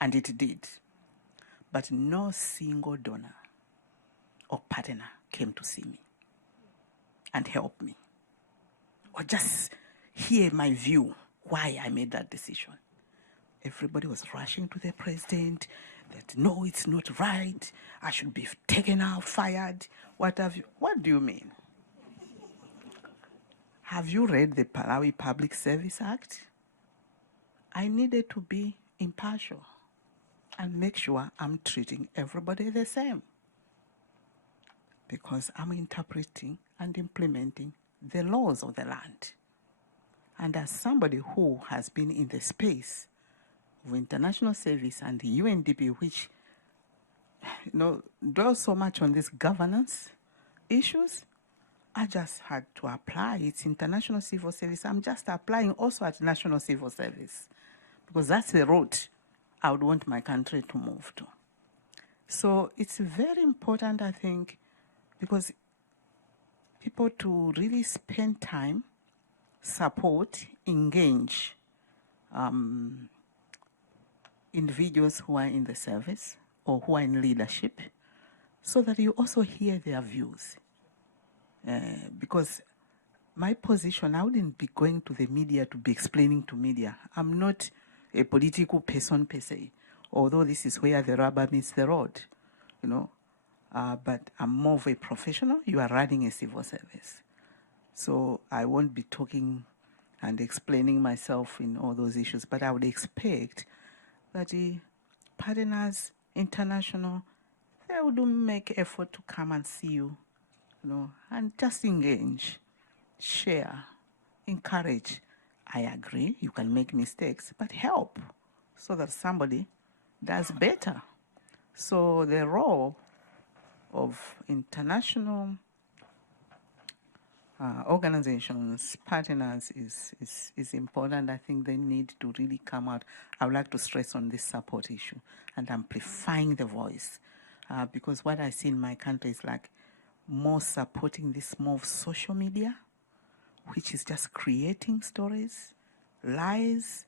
and it did. But no single donor or partner came to see me and help me, or just hear my view, why I made that decision. Everybody was rushing to the president that, no, it's not right, I should be taken out, fired, what have you. What do you mean? Have you read the Malawi Public Service Act? I needed to be impartial and make sure I'm treating everybody the same, because I'm interpreting and implementing the laws of the land. And as somebody who has been in the space of international service and the UNDP, which dwells so much on these governance issues, I just had to apply. It's international civil service. I'm just applying also at national civil service, because that's the route I would want my country to move to. So it's very important, I think, because people to really spend time, support, engage individuals who are in the service or who are in leadership, so that you also hear their views. Because my position, I wouldn't be going to the media to be explaining to media. I'm not a political person per se, although this is where the rubber meets the road, but I'm more of a professional. You are running a civil service. So I won't be talking and explaining myself in all those issues, but I would expect that the partners, international, they would make effort to come and see you, and just engage, share, encourage. I agree, you can make mistakes, but help so that somebody does better. So the role of international organizations, partners is important. I think they need to really come out. I would like to stress on this support issue and amplifying the voice, because what I see in my country is like more supporting this more of social media, which is just creating stories, lies.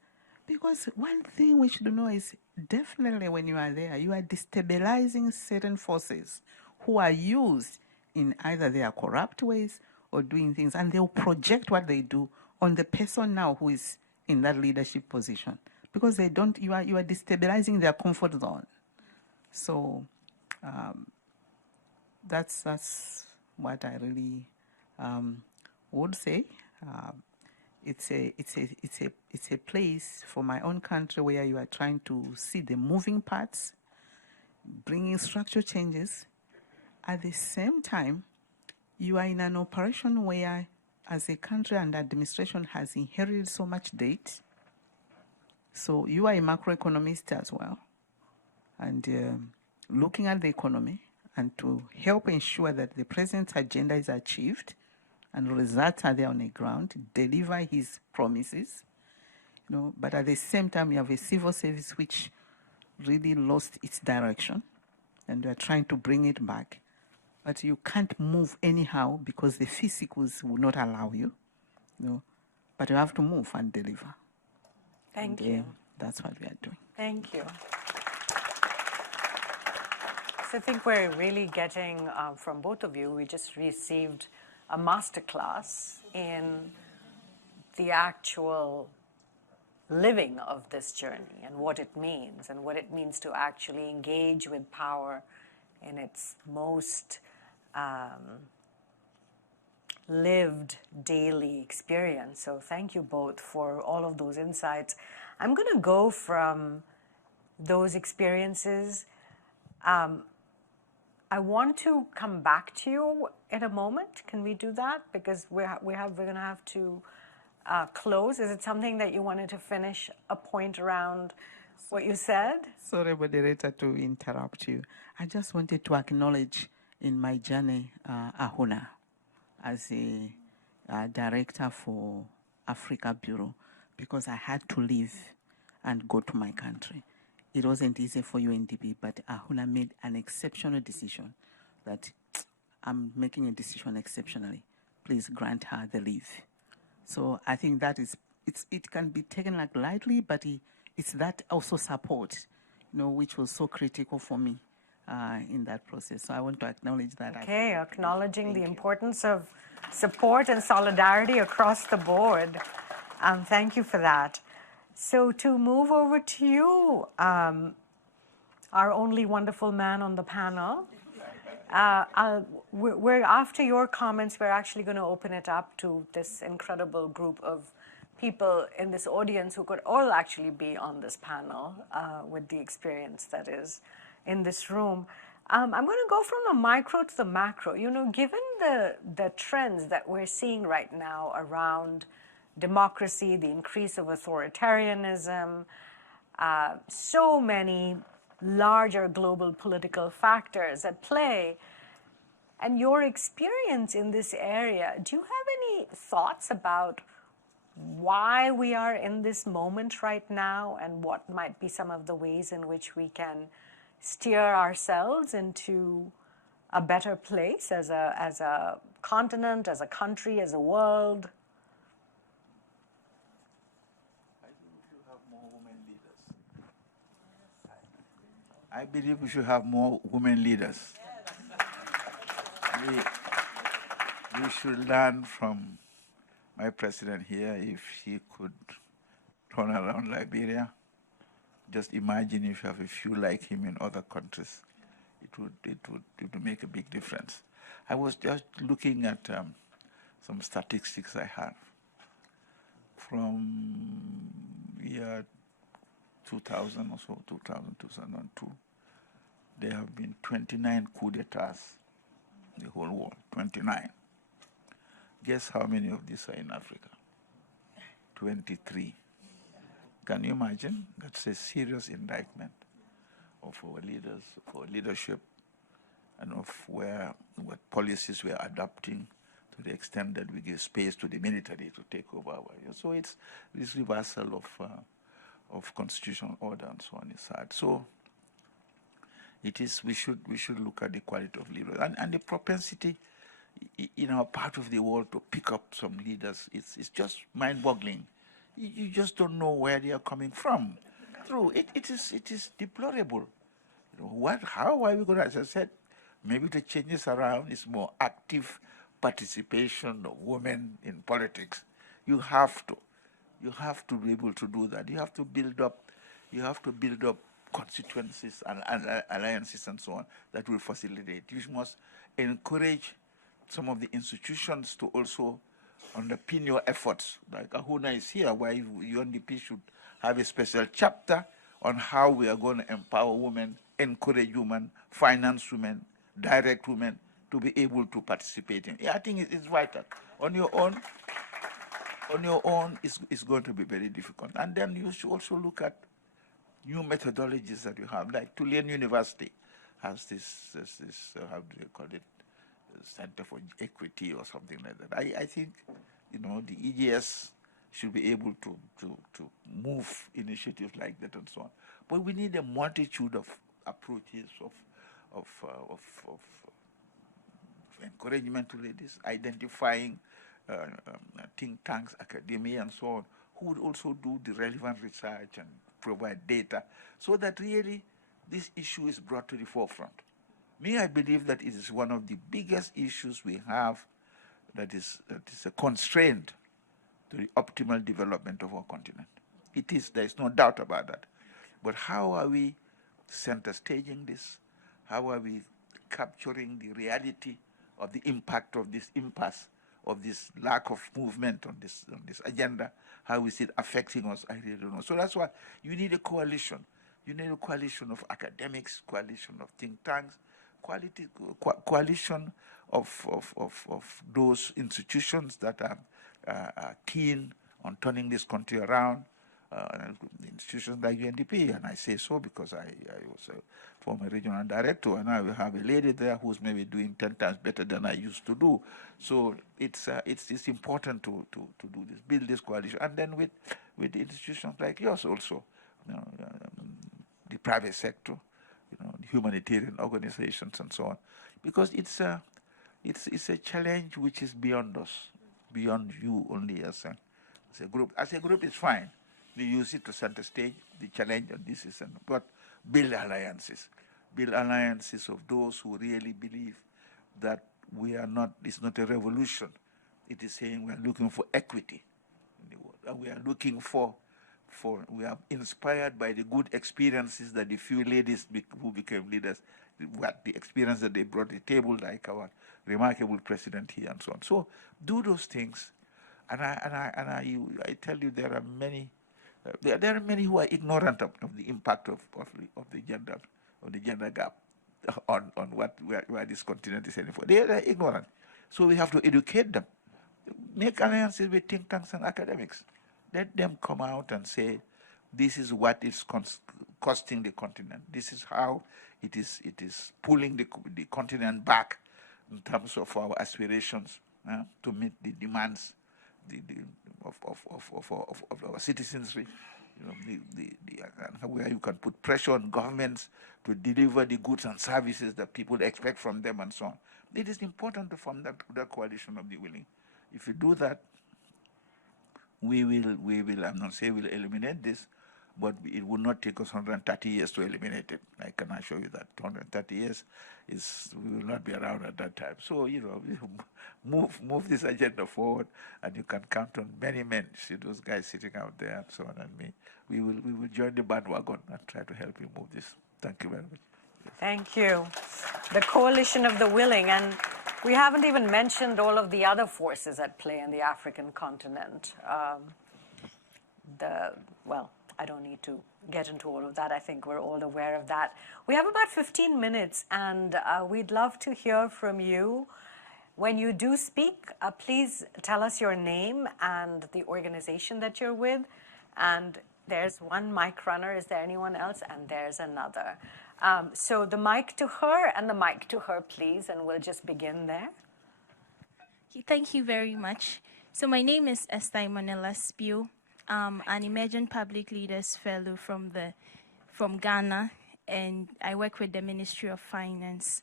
Because one thing we should know is definitely when you are there, you are destabilizing certain forces who are used in either their corrupt ways or doing things, and they'll project what they do on the person now who is in that leadership position, because they don't. You are destabilizing their comfort zone. So that's what I really would say. It's a place for my own country where you are trying to see the moving parts, bringing structural changes. At the same time, you are in an operation where, as a country and administration has inherited so much debt, so you are a macroeconomist as well, and looking at the economy and to help ensure that the president's agenda is achieved and results are there on the ground, deliver his promises, but at the same time you have a civil service which really lost its direction, and we are trying to bring it back. But you can't move anyhow because the physicals will not allow you, but you have to move and deliver. Thank you. That's what we are doing. Thank you. So I think we're really getting from both of you, we just received a masterclass in the actual living of this journey and what it means to actually engage with power in its most lived daily experience. So thank you both for all of those insights. I'm going to go from those experiences. I want to come back to you in a moment. Can we do that? Because we're going to have to close. Is it something that you wanted to finish a point around what you said? Sorry, moderator, to interrupt you. I just wanted to acknowledge in my journey Ahuna as a director for Africa Bureau, because I had to leave and go to my country. It wasn't easy for UNDP, but Ahuna made an exceptional decision that I'm making a decision exceptionally. Please grant her the leave. So I think that is, it can be taken like lightly, but it's that also support, which was so critical for me in that process. So I want to acknowledge that. Okay, acknowledging the importance of support and solidarity across the board. Thank you for that. So to move over to you, our only wonderful man on the panel, we're after your comments, we're actually going to open it up to this incredible group of people in this audience who could all actually be on this panel with the experience that is in this room. I'm going to go from the micro to the macro. Given the trends that we're seeing right now around democracy, the increase of authoritarianism, so many larger global political factors at play, and your experience in this area, do you have any thoughts about why we are in this moment right now and what might be some of the ways in which we can steer ourselves into a better place as a continent, as a country, as a world? I believe we should have more women leaders. We should learn from my president here. If he could turn around Liberia, just imagine if you have a few like him in other countries. It would make a big difference. I was just looking at some statistics I have from year 2000 or so, 2000, 2002. There have been 29 coups d'etats in the whole world, 29. Guess how many of these are in Africa? 23. Can you imagine? That's a serious indictment of our leaders, of our leadership, and of what policies we're adopting to the extent that we give space to the military to take over our areas. So it's this reversal of constitutional order and so on is sad. So it is, we should look at the quality of leaders and the propensity in our part of the world to pick up some leaders. It's just mind-boggling. You just don't know where they are coming from. True, it is deplorable. How are we going to, as I said, maybe the changes around is more active participation of women in politics. You have to be able to do that. You have to build up constituencies and alliances and so on that will facilitate. You must encourage some of the institutions to also underpin your efforts. Like Ahuna is here, where UNDP should have a special chapter on how we are going to empower women, encourage women, finance women, direct women to be able to participate in. Yeah, I think it's vital. On your own, it's going to be very difficult. And then you should also look at new methodologies that you have. Like Tulane University has this how do they call it, Center for Equity or something like that. I think, the EGS should be able to move initiatives like that and so on. But we need a multitude of approaches of encouragement to ladies, identifying think tanks, academia, and so on, who would also do the relevant research and provide data, so that really this issue is brought to the forefront. I believe that it is one of the biggest issues we have that is a constraint to the optimal development of our continent. It is, there is no doubt about that. But how are we center staging this? How are we capturing the reality of the impact of this impasse, of this lack of movement on this agenda? How is it affecting us? I really don't know. So that's why you need a coalition. You need a coalition of academics, coalition of think tanks, coalition of those institutions that are keen on turning this country around, institutions like UNDP, and I say so because I was a former regional director, and I will have a lady there who's maybe doing 10 times better than I used to do. So it's important to do this, build this coalition, and then with institutions like yours also, the private sector, the humanitarian organizations and so on, because it's a challenge which is beyond us, beyond you only as a group. As a group, it's fine. We use it to center stage the challenge of this is, but build alliances of those who really believe that we are not. It's not a revolution. It is saying we are looking for equity in the world, and we are looking for. We are inspired by the good experiences that the few ladies who became leaders, what the experience that they brought to the table, like our remarkable president here and so on. So do those things, and I tell you, there are many. There are many who are ignorant of the impact of the gender gap on where this continent is heading for. They are ignorant, so we have to educate them, make alliances with think tanks and academics. Let them come out and say, this is what is costing the continent. This is how it is pulling the continent back in terms of our aspirations to meet the demands of our citizenry. Where you can put pressure on governments to deliver the goods and services that people expect from them and so on. It is important to form that coalition of the willing. If you do that, we will, I'm not saying we'll eliminate this, but it will not take us 130 years to eliminate it. I can assure you that 130 years we will not be around at that time. So, move this agenda forward, and you can count on many men. See those guys sitting out there and so on, and me. We will join the bandwagon and try to help you move this. Thank you very much. Thank you. The coalition of the willing, and we haven't even mentioned all of the other forces at play in the African continent. I don't need to get into all of that. I think we're all aware of that. We have about 15 minutes, and we'd love to hear from you. When you do speak, please tell us your name and the organization that you're with. And there's one mic runner. Is there anyone else? And there's another. So the mic to her and the mic to her, please, and we'll just begin there. Thank you very much. So my name is Esther Spio. An Emerging Public Leaders Fellow from Ghana, and I work with the Ministry of Finance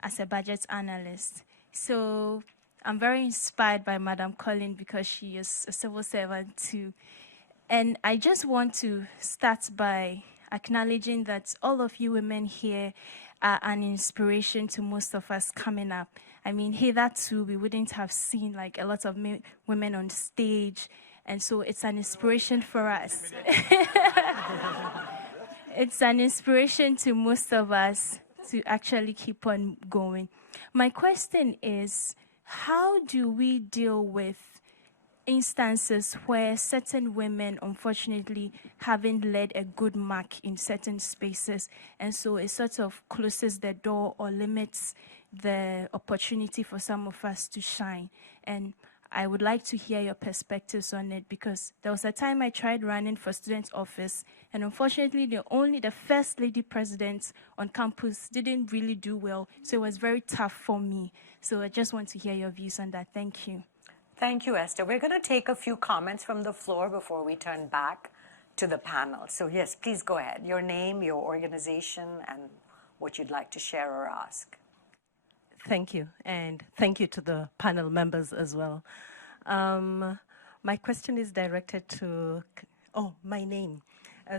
as a budget analyst. So I'm very inspired by Madam Colleen because she is a civil servant too. And I just want to start by acknowledging that all of you women here are an inspiration to most of us coming up. I mean, hitherto, we wouldn't have seen like a lot of women on stage. And so it's an inspiration for us. It's an inspiration to most of us to actually keep on going. My question is, how do we deal with instances where certain women, unfortunately, haven't led a good mark in certain spaces, and so it sort of closes the door or limits the opportunity for some of us to shine? And I would like to hear your perspectives on it, because there was a time I tried running for student office, and unfortunately the first lady president on campus didn't really do well, so it was very tough for me. So I just want to hear your views on that. Thank you. Thank you, Esther. We're going to take a few comments from the floor before we turn back to the panel. So yes, please go ahead. Your name, your organization, and what you'd like to share or ask. Thank you, and thank you to the panel members as well. My question is directed to, my name,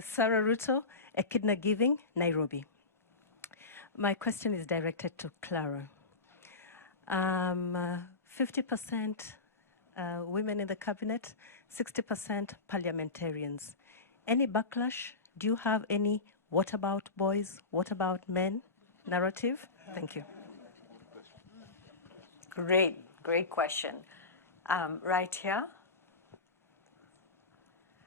Sarah Ruto, Echidna Giving, Nairobi. My question is directed to Clara. 50% women in the cabinet, 60% parliamentarians. any backlash? Do you have any what about boys, what about men narrative? Thank you. Great question. Right here.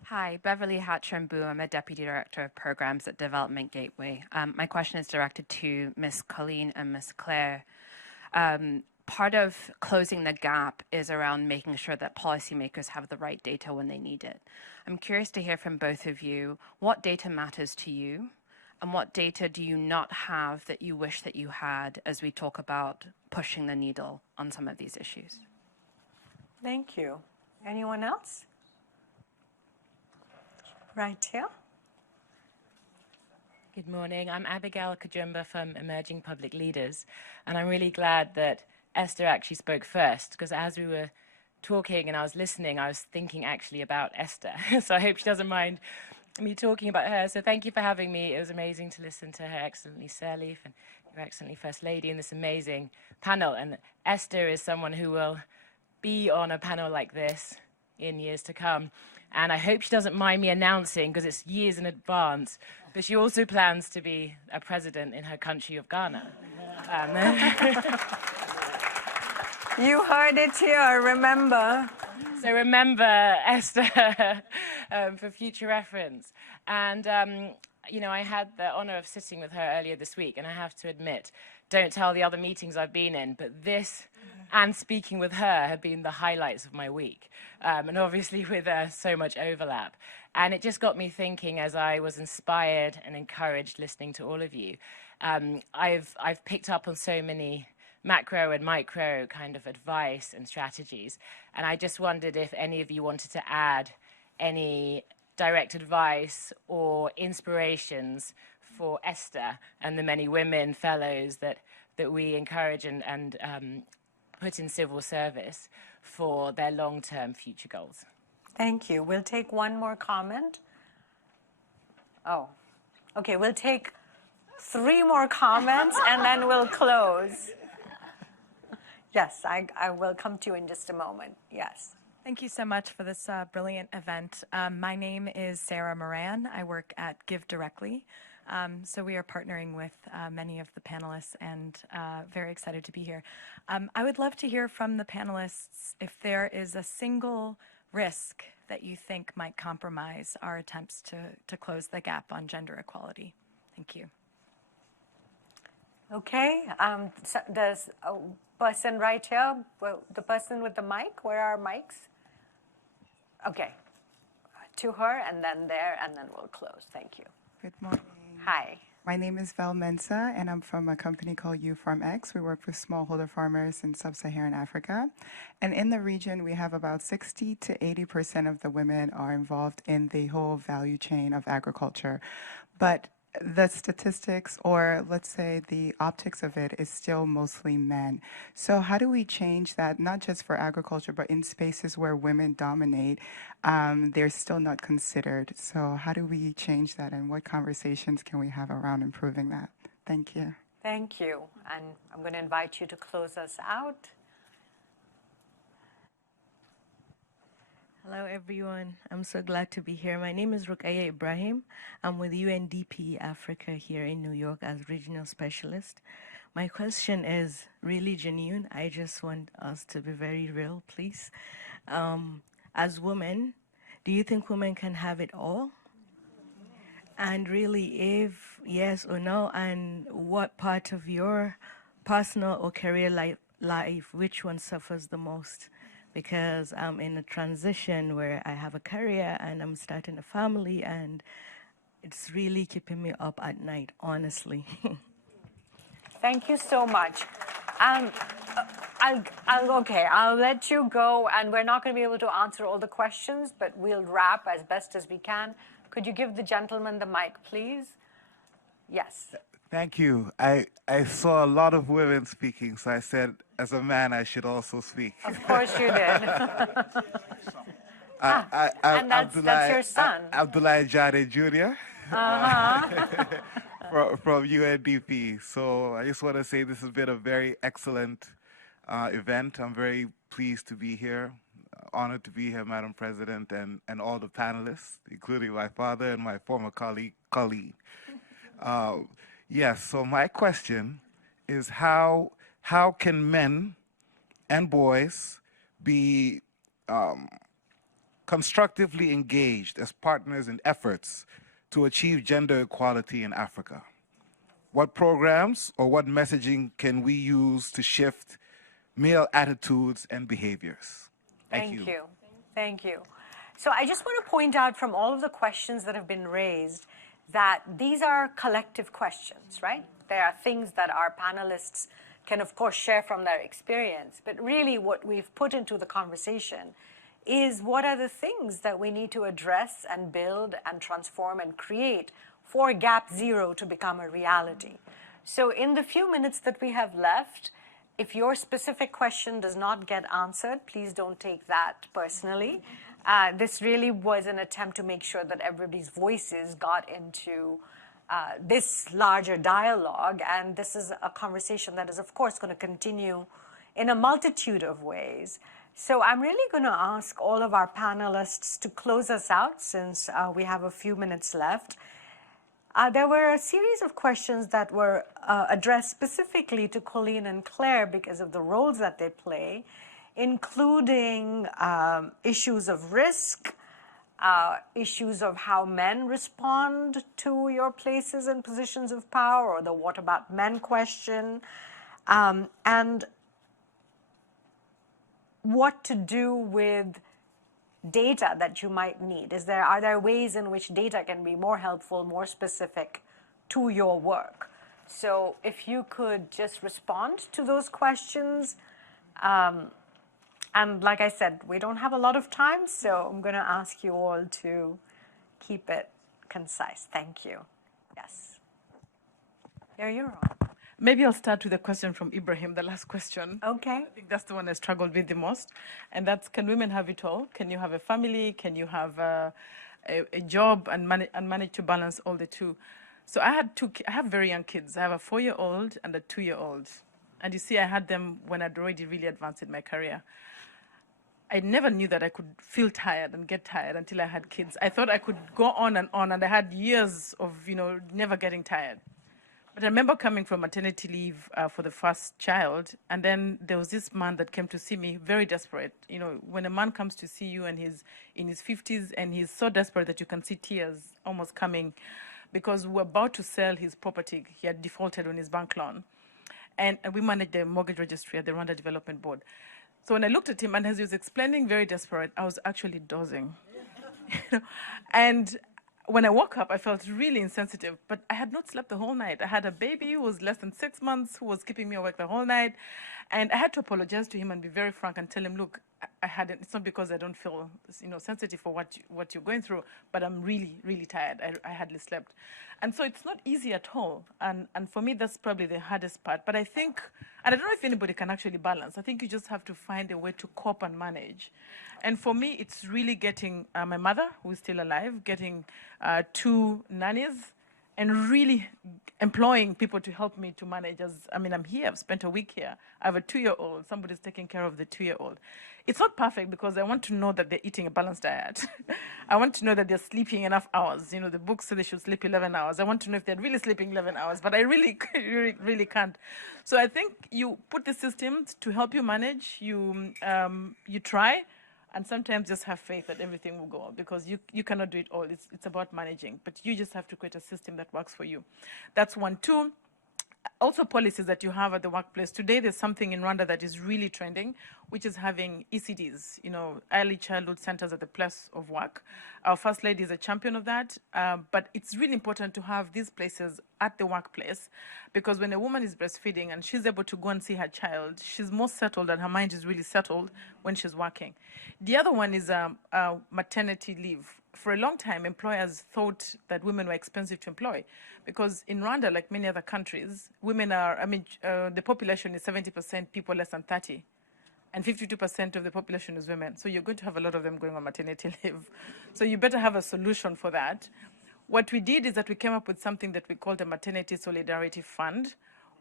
Hi, Beverly Hatcher-Mbu. I'm a Deputy Director of Programs at Development Gateway. My question is directed to Ms. Colleen and Ms. Clare. Part of closing the gap is around making sure that policymakers have the right data when they need it. I'm curious to hear from both of you, what data matters to you, and what data do you not have that you wish that you had as we talk about pushing the needle on some of these issues? Thank you. Anyone else? Right here. Good morning. I'm Abigail Kajumba from Emerging Public Leaders, and I'm really glad that Esther actually spoke first, because as we were talking and I was listening, I was thinking actually about Esther. So I hope she doesn't mind me talking about her. So thank you for having me. It was amazing to listen to Her Excellency Sirleaf and Your Excellency First Lady in this amazing panel. And Esther is someone who will be on a panel like this in years to come. And I hope she doesn't mind me announcing, because it's years in advance, but she also plans to be a president in her country of Ghana. You heard it here, remember. So remember Esther for future reference. And, you know, I had the honor of sitting with her earlier this week, and I have to admit, don't tell the other meetings I've been in, but this and speaking with her have been the highlights of my week, and obviously with so much overlap. And it just got me thinking as I was inspired and encouraged listening to all of you. I've picked up on so many macro and micro kind of advice and strategies, and I just wondered if any of you wanted to add any direct advice or inspirations for Esther and the many women fellows that we encourage and put in civil service for their long-term future goals. Thank you. We'll take one more comment. Oh, okay, we'll take 3 more comments and then we'll close. Yes, I will come to you in just a moment. Yes. Thank you so much for this brilliant event. My name is Sarah Moran. I work at Give Directly. So we are partnering with many of the panelists, and very excited to be here. I would love to hear from the panelists if there is a single risk that you think might compromise our attempts to close the gap on gender equality. Thank you. Okay, so there's a person right here, the person with the mic. Where are mics? Okay, to her, and then there, and then we'll close. Thank you. Good morning. Hi. My name is Val Mensa, and I'm from a company called U-Farm-X. We work with smallholder farmers in sub-Saharan Africa. And in the region, we have about 60 to 80% of the women are involved in the whole value chain of agriculture. But the statistics, or let's say the optics of it, is still mostly men. So how do we change that, not just for agriculture, but in spaces where women dominate, they're still not considered. So how do we change that, and what conversations can we have around improving that? Thank you. Thank you. And I'm going to invite you to close us out. Hello, everyone. I'm so glad to be here. My name is Ibrahim. I'm with UNDP Africa here in New York as regional specialist. My question is really genuine. I just want us to be very real, please. As women, do you think women can have it all? And really, if yes or no, and what part of your personal or career life, which one suffers the most? Because I'm in a transition where I have a career and I'm starting a family, and it's really keeping me up at night, honestly. Thank you so much. I'll let you go, and we're not going to be able to answer all the questions, but we'll wrap as best as we can. Could you give the gentleman the mic, please? Yes. Thank you. I saw a lot of women speaking, so I said, as a man, I should also speak. Of course you did. And that's your son. Abdoulie Janneh Jr. From UNDP. So I just want to say this has been a very excellent event. I'm very pleased to be here. honored to be here, Madam President, and all the panelists, including my father and my former colleague, Colleen. Yes, so my question is how can men and boys be constructively engaged as partners in efforts to achieve gender equality in Africa? What programs or what messaging can we use to shift male attitudes and behaviors? Thank you. Thank you. So I just want to point out from all of the questions that have been raised that these are collective questions, right? There are things that our panelists can, of course, share from their experience. But really what we've put into the conversation is what are the things that we need to address and build and transform and create for Gap Zero to become a reality. So in the few minutes that we have left, if your specific question does not get answered, please don't take that personally. This really was an attempt to make sure that everybody's voices got into this larger dialogue. And this is a conversation that is, of course, going to continue in a multitude of ways. So I'm really going to ask all of our panelists to close us out since we have a few minutes left. There were a series of questions that were addressed specifically to Colleen and Clare because of the roles that they play, including issues of risk, issues of how men respond to your places and positions of power, or the what about men question, and what to do with data that you might need. Are there ways in which data can be more helpful, more specific to your work? So if you could just respond to those questions. And like I said, we don't have a lot of time, so I'm going to ask you all to keep it concise. Thank you. Yes. There you're on. Maybe I'll start with a question from Ibrahim, the last question. Okay. I think that's the one I struggled with the most. And that's, can women have it all? Can you have a family? Can you have a job and manage to balance all the two? So I have very young kids. I have a 4-year-old and a 2-year-old. And you see, I had them when I'd already really advanced in my career. I never knew that I could feel tired and get tired until I had kids. I thought I could go on, and I had years of, never getting tired. But I remember coming from maternity leave for the first child, and then there was this man that came to see me, very desperate. When a man comes to see you and he's in his 50s and he's so desperate that you can see tears almost coming because we're about to sell his property. He had defaulted on his bank loan. And we managed the mortgage registry at the Rwanda Development Board. So when I looked at him, and as he was explaining very desperate, I was actually dozing. And when I woke up, I felt really insensitive, but I had not slept the whole night. I had a baby who was less than 6 months who was keeping me awake the whole night. And I had to apologize to him and be very frank and tell him, look, it's not because I don't feel sensitive for what you're going through, but I'm really, really tired. I hardly slept. And so it's not easy at all. And for me, that's probably the hardest part. But I think, and I don't know if anybody can actually balance. I think you just have to find a way to cope and manage. And for me, it's really getting my mother, who is still alive, getting 2 nannies, and really employing people to help me to manage. I'm here, I've spent a week here. I have a 2-year-old, somebody's taking care of the 2-year-old. It's not perfect because I want to know that they're eating a balanced diet. I want to know that they're sleeping enough hours. The book says they should sleep 11 hours. I want to know if they're really sleeping 11 hours, but I really, really can't. So I think you put the systems to help you manage, you try, and sometimes just have faith that everything will go, because you cannot do it all. It's about managing, but you just have to create a system that works for you. That's 1. 2, also policies that you have at the workplace. Today, there's something in Rwanda that is really trending, which is having ECDs, early childhood centers at the place of work. Our First Lady is a champion of that, but it's really important to have these places at the workplace, because when a woman is breastfeeding and she's able to go and see her child, she's more settled and her mind is really settled when she's working. The other one is maternity leave. For a long time, employers thought that women were expensive to employ, because in Rwanda, like many other countries, women are, the population is 70% people less than 30, and 52% of the population is women. So you're going to have a lot of them going on maternity leave. So you better have a solution for that. What we did is that we came up with something that we called a Maternity Solidarity Fund,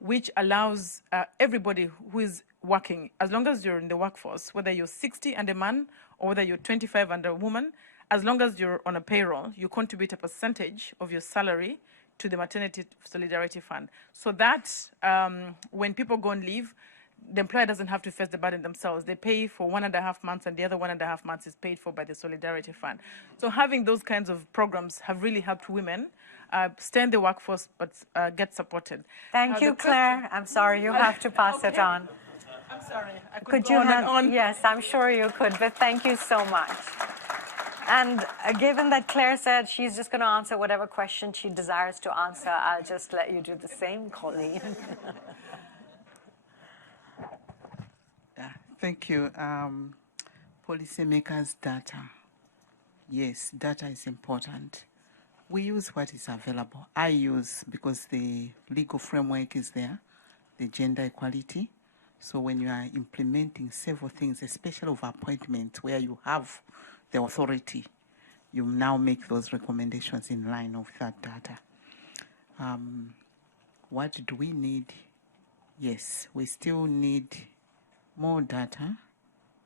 which allows everybody who is working, as long as you're in the workforce, whether you're 60 and a man or whether you're 25 and a woman, as long as you're on a payroll, you contribute a percentage of your salary to the Maternity Solidarity Fund. So that when people go on leave, the employer doesn't have to face the burden themselves. They pay for 1.5 months, and the other 1.5 months is paid for by the Solidarity Fund. So having those kinds of programs have really helped women stay in the workforce but get supported. Thank you, Claire. I'm sorry, you have to pass it on. I'm sorry. I Could go you on and have, on. yes, I'm sure you could, but thank you so much. And given that Claire said she's just going to answer whatever question she desires to answer, I'll just let you do the same, Colleen. Thank you. Policymakers' data. Yes, data is important. We use what is available. I use, because the legal framework is there, the gender equality. So when you are implementing several things, especially of appointments where you have the authority, you now make those recommendations in line with that data. What do we need? Yes, we still need more data,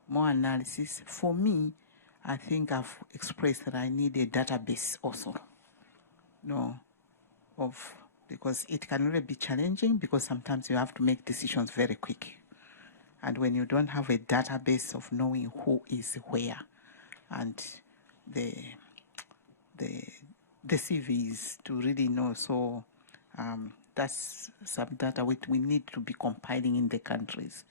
more analysis. For me, I think I've expressed that I need a database also. Because it can really be challenging, because sometimes you have to make decisions very quick. And when you don't have a database of knowing who is where and the CVs to really know, so that's some data which we need to be compiling in the countries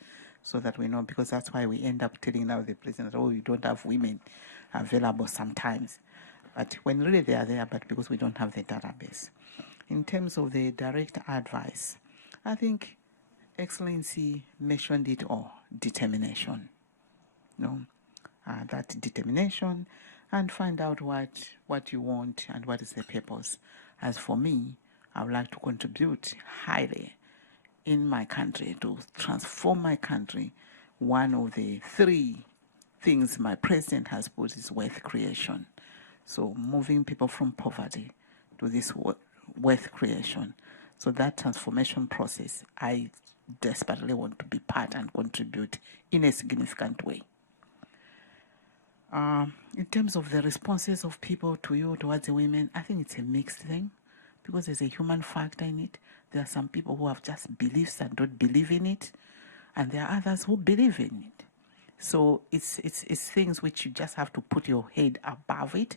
so that we know, because that's why we end up telling now the president, oh, you don't have women available sometimes. But when really they are there, but because we don't have the database. In terms of the direct advice, I think Excellency mentioned it all, determination. That determination, and find out what you want and what is the purpose. As for me, I would like to contribute highly in my country to transform my country. One of the 3 things my president has put is wealth creation. So moving people from poverty to this wealth creation. So that transformation process, I desperately want to be part and contribute in a significant way. In terms of the responses of people to you towards the women, I think it's a mixed thing, because there's a human factor in it. There are some people who have just beliefs and don't believe in it, and there are others who believe in it. So it's things which you just have to put your head above it.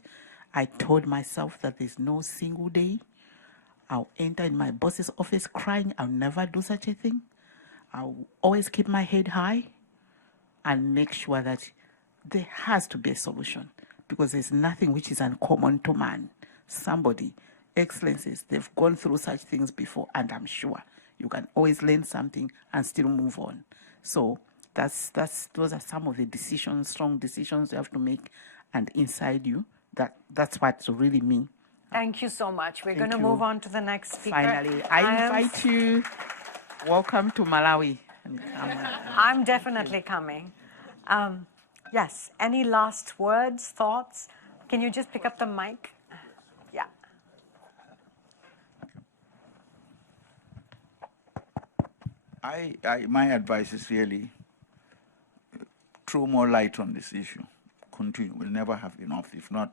I told myself that there's no single day I'll enter in my boss's office crying. I'll never do such a thing. I'll always keep my head high and make sure that there has to be a solution, because there's nothing which is uncommon to man. Somebody, excellencies, they've gone through such things before, and I'm sure you can always learn something and still move on. So those are some of the decisions, strong decisions you have to make, and inside you, that's what really mean. Thank you so much. We're going to move on to the next speaker. Finally, I invite you. Welcome to Malawi. I'm definitely coming. Yes, any last words, thoughts? Can you just pick up the mic? Yeah. My advice is really throw more light on this issue. Continue. We'll never have enough. If not,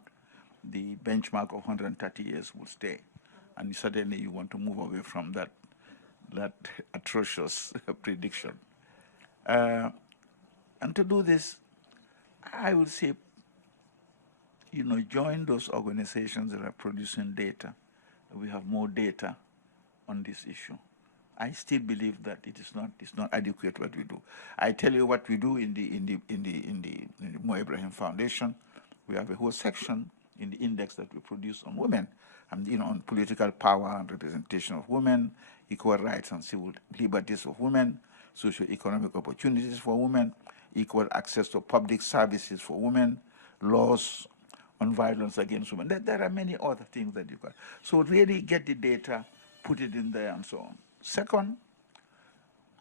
the benchmark of 130 years will stay. And suddenly you want to move away from that atrocious prediction. And to do this, I would say, join those organizations that are producing data. We have more data on this issue. I still believe that it's not adequate what we do. I tell you what we do in the Ibrahim Foundation. We have a whole section in the index that we produce on women, and on political power and representation of women, equal rights and civil liberties of women, socio-economic opportunities for women, equal access to public services for women, laws on violence against women. There are many other things that you can. So really get the data, put it in there, and so on. Second,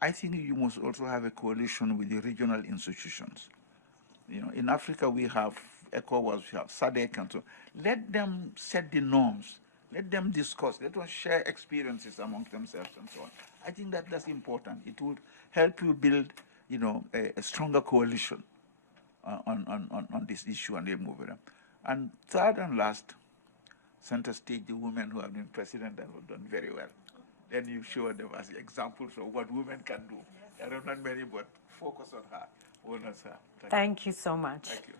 I think you must also have a coalition with the regional institutions. In Africa we have ECOWAS, we have SADC, and so on. Let them set the norms Let them discuss. Let us share experiences amongst themselves and so on. I think that that's important. It will help you build, a stronger coalition on this issue and they move it. And third and last, center stage the women who have been president and have done very well. Then you show them as examples of what women can do. There are not many, but focus on her. Honors her. Thank you so much. Thank you.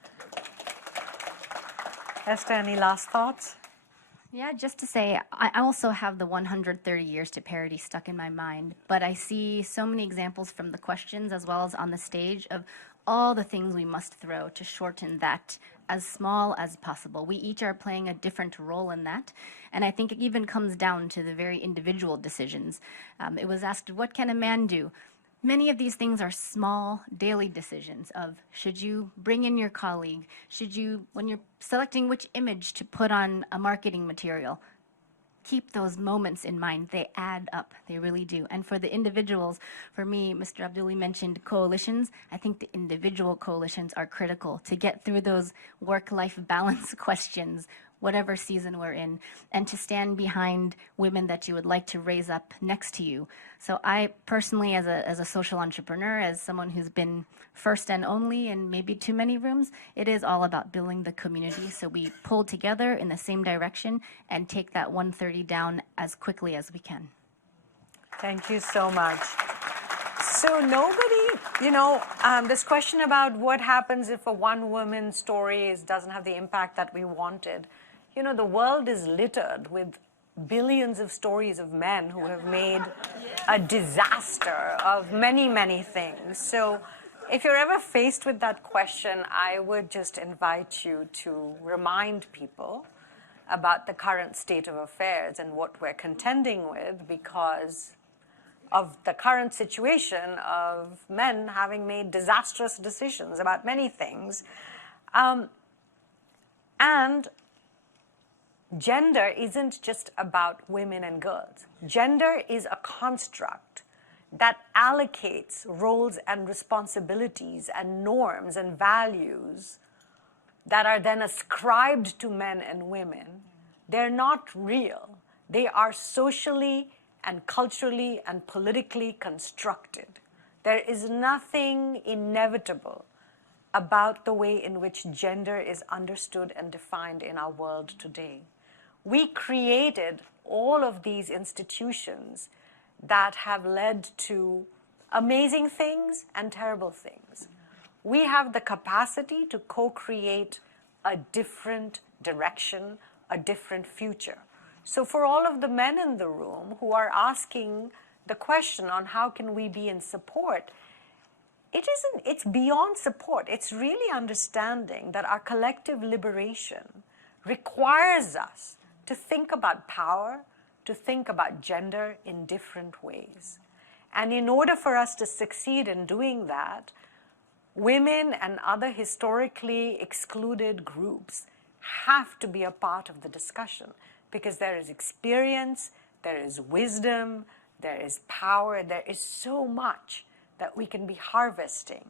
Esther, any last thoughts? Yeah, just to say, I also have the 130 years to parity stuck in my mind, but I see so many examples from the questions as well as on the stage of all the things we must throw to shorten that as small as possible. We each are playing a different role in that, and I think it even comes down to the very individual decisions. It was asked, what can a man do? Many of these things are small daily decisions of, should you bring in your colleague? Should you, when you're selecting which image to put on a marketing material, keep those moments in mind. They add up, they really do. And for the individuals, for me, Mr. Abdoulie mentioned coalitions. I think the individual coalitions are critical to get through those work-life balance questions, whatever season we're in, and to stand behind women that you would like to raise up next to you. So I personally, as a social entrepreneur, as someone who's been first and only in maybe too many rooms, it is all about building the community so we pull together in the same direction and take that 130 down as quickly as we can. Thank you so much. So nobody, this question about what happens if a one-woman story doesn't have the impact that we wanted. The world is littered with billions of stories of men who have made a disaster of many, many things. So if you're ever faced with that question, I would just invite you to remind people about the current state of affairs and what we're contending with because of the current situation of men having made disastrous decisions about many things. And gender isn't just about women and girls. Gender is a construct that allocates roles and responsibilities and norms and values that are then ascribed to men and women. They're not real. They are socially and culturally and politically constructed. There is nothing inevitable about the way in which gender is understood and defined in our world today. We created all of these institutions that have led to amazing things and terrible things. We have the capacity to co-create a different direction, a different future. So for all of the men in the room who are asking the question on how can we be in support, it's beyond support. It's really understanding that our collective liberation requires us to think about power, to think about gender in different ways. And in order for us to succeed in doing that, women and other historically excluded groups have to be a part of the discussion because there is experience, there is wisdom, there is power, there is so much that we can be harvesting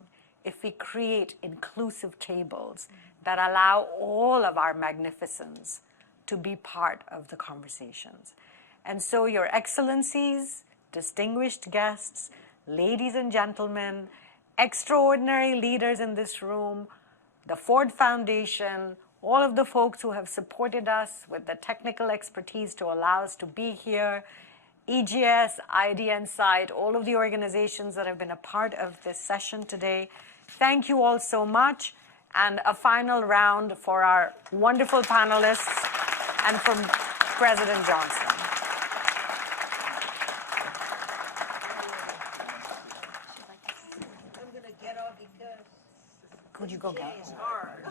if we create inclusive tables that allow all of our magnificence to be part of the conversations. And so, Your Excellencies, distinguished guests, ladies and gentlemen, extraordinary leaders in this room, the Ford Foundation, all of the folks who have supported us with the technical expertise to allow us to be here, EGS, IDinsight, all of the organizations that have been a part of this session today. Thank you all so much. And a final round for our wonderful panelists and from President Johnson. I'm going to get off because could you go get it's hard.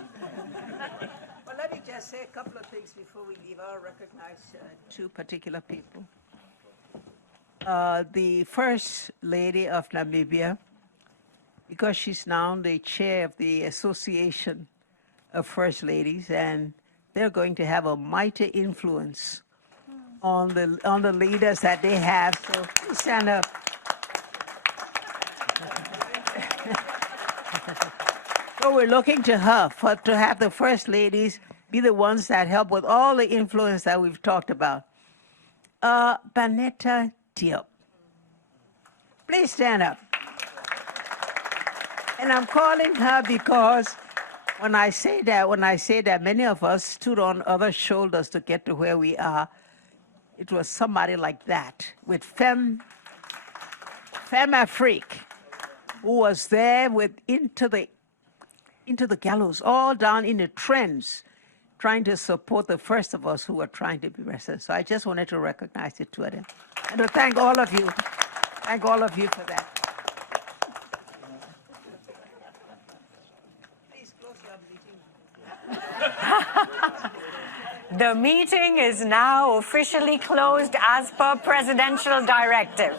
Well, let me just say a couple of things before we leave. I'll recognize two particular people. The First Lady of Namibia, because she's now the chair of the Association of First Ladies, and they're going to have a mighty influence on the leaders that they have. So please stand up. So we're looking to her to have the First Ladies be the ones that help with all the influence that we've talked about. Banetta Diop. Please stand up. And I'm calling her because when I say that many of us stood on other shoulders to get to where we are, it was somebody like that with Femme Afrique, who was there with into the gallows, all down in the trends, trying to support the first of us who were trying to be arrested. So I just wanted to recognize the two of them and to thank all of you. Thank all of you for that. The meeting is now officially closed as per presidential directive.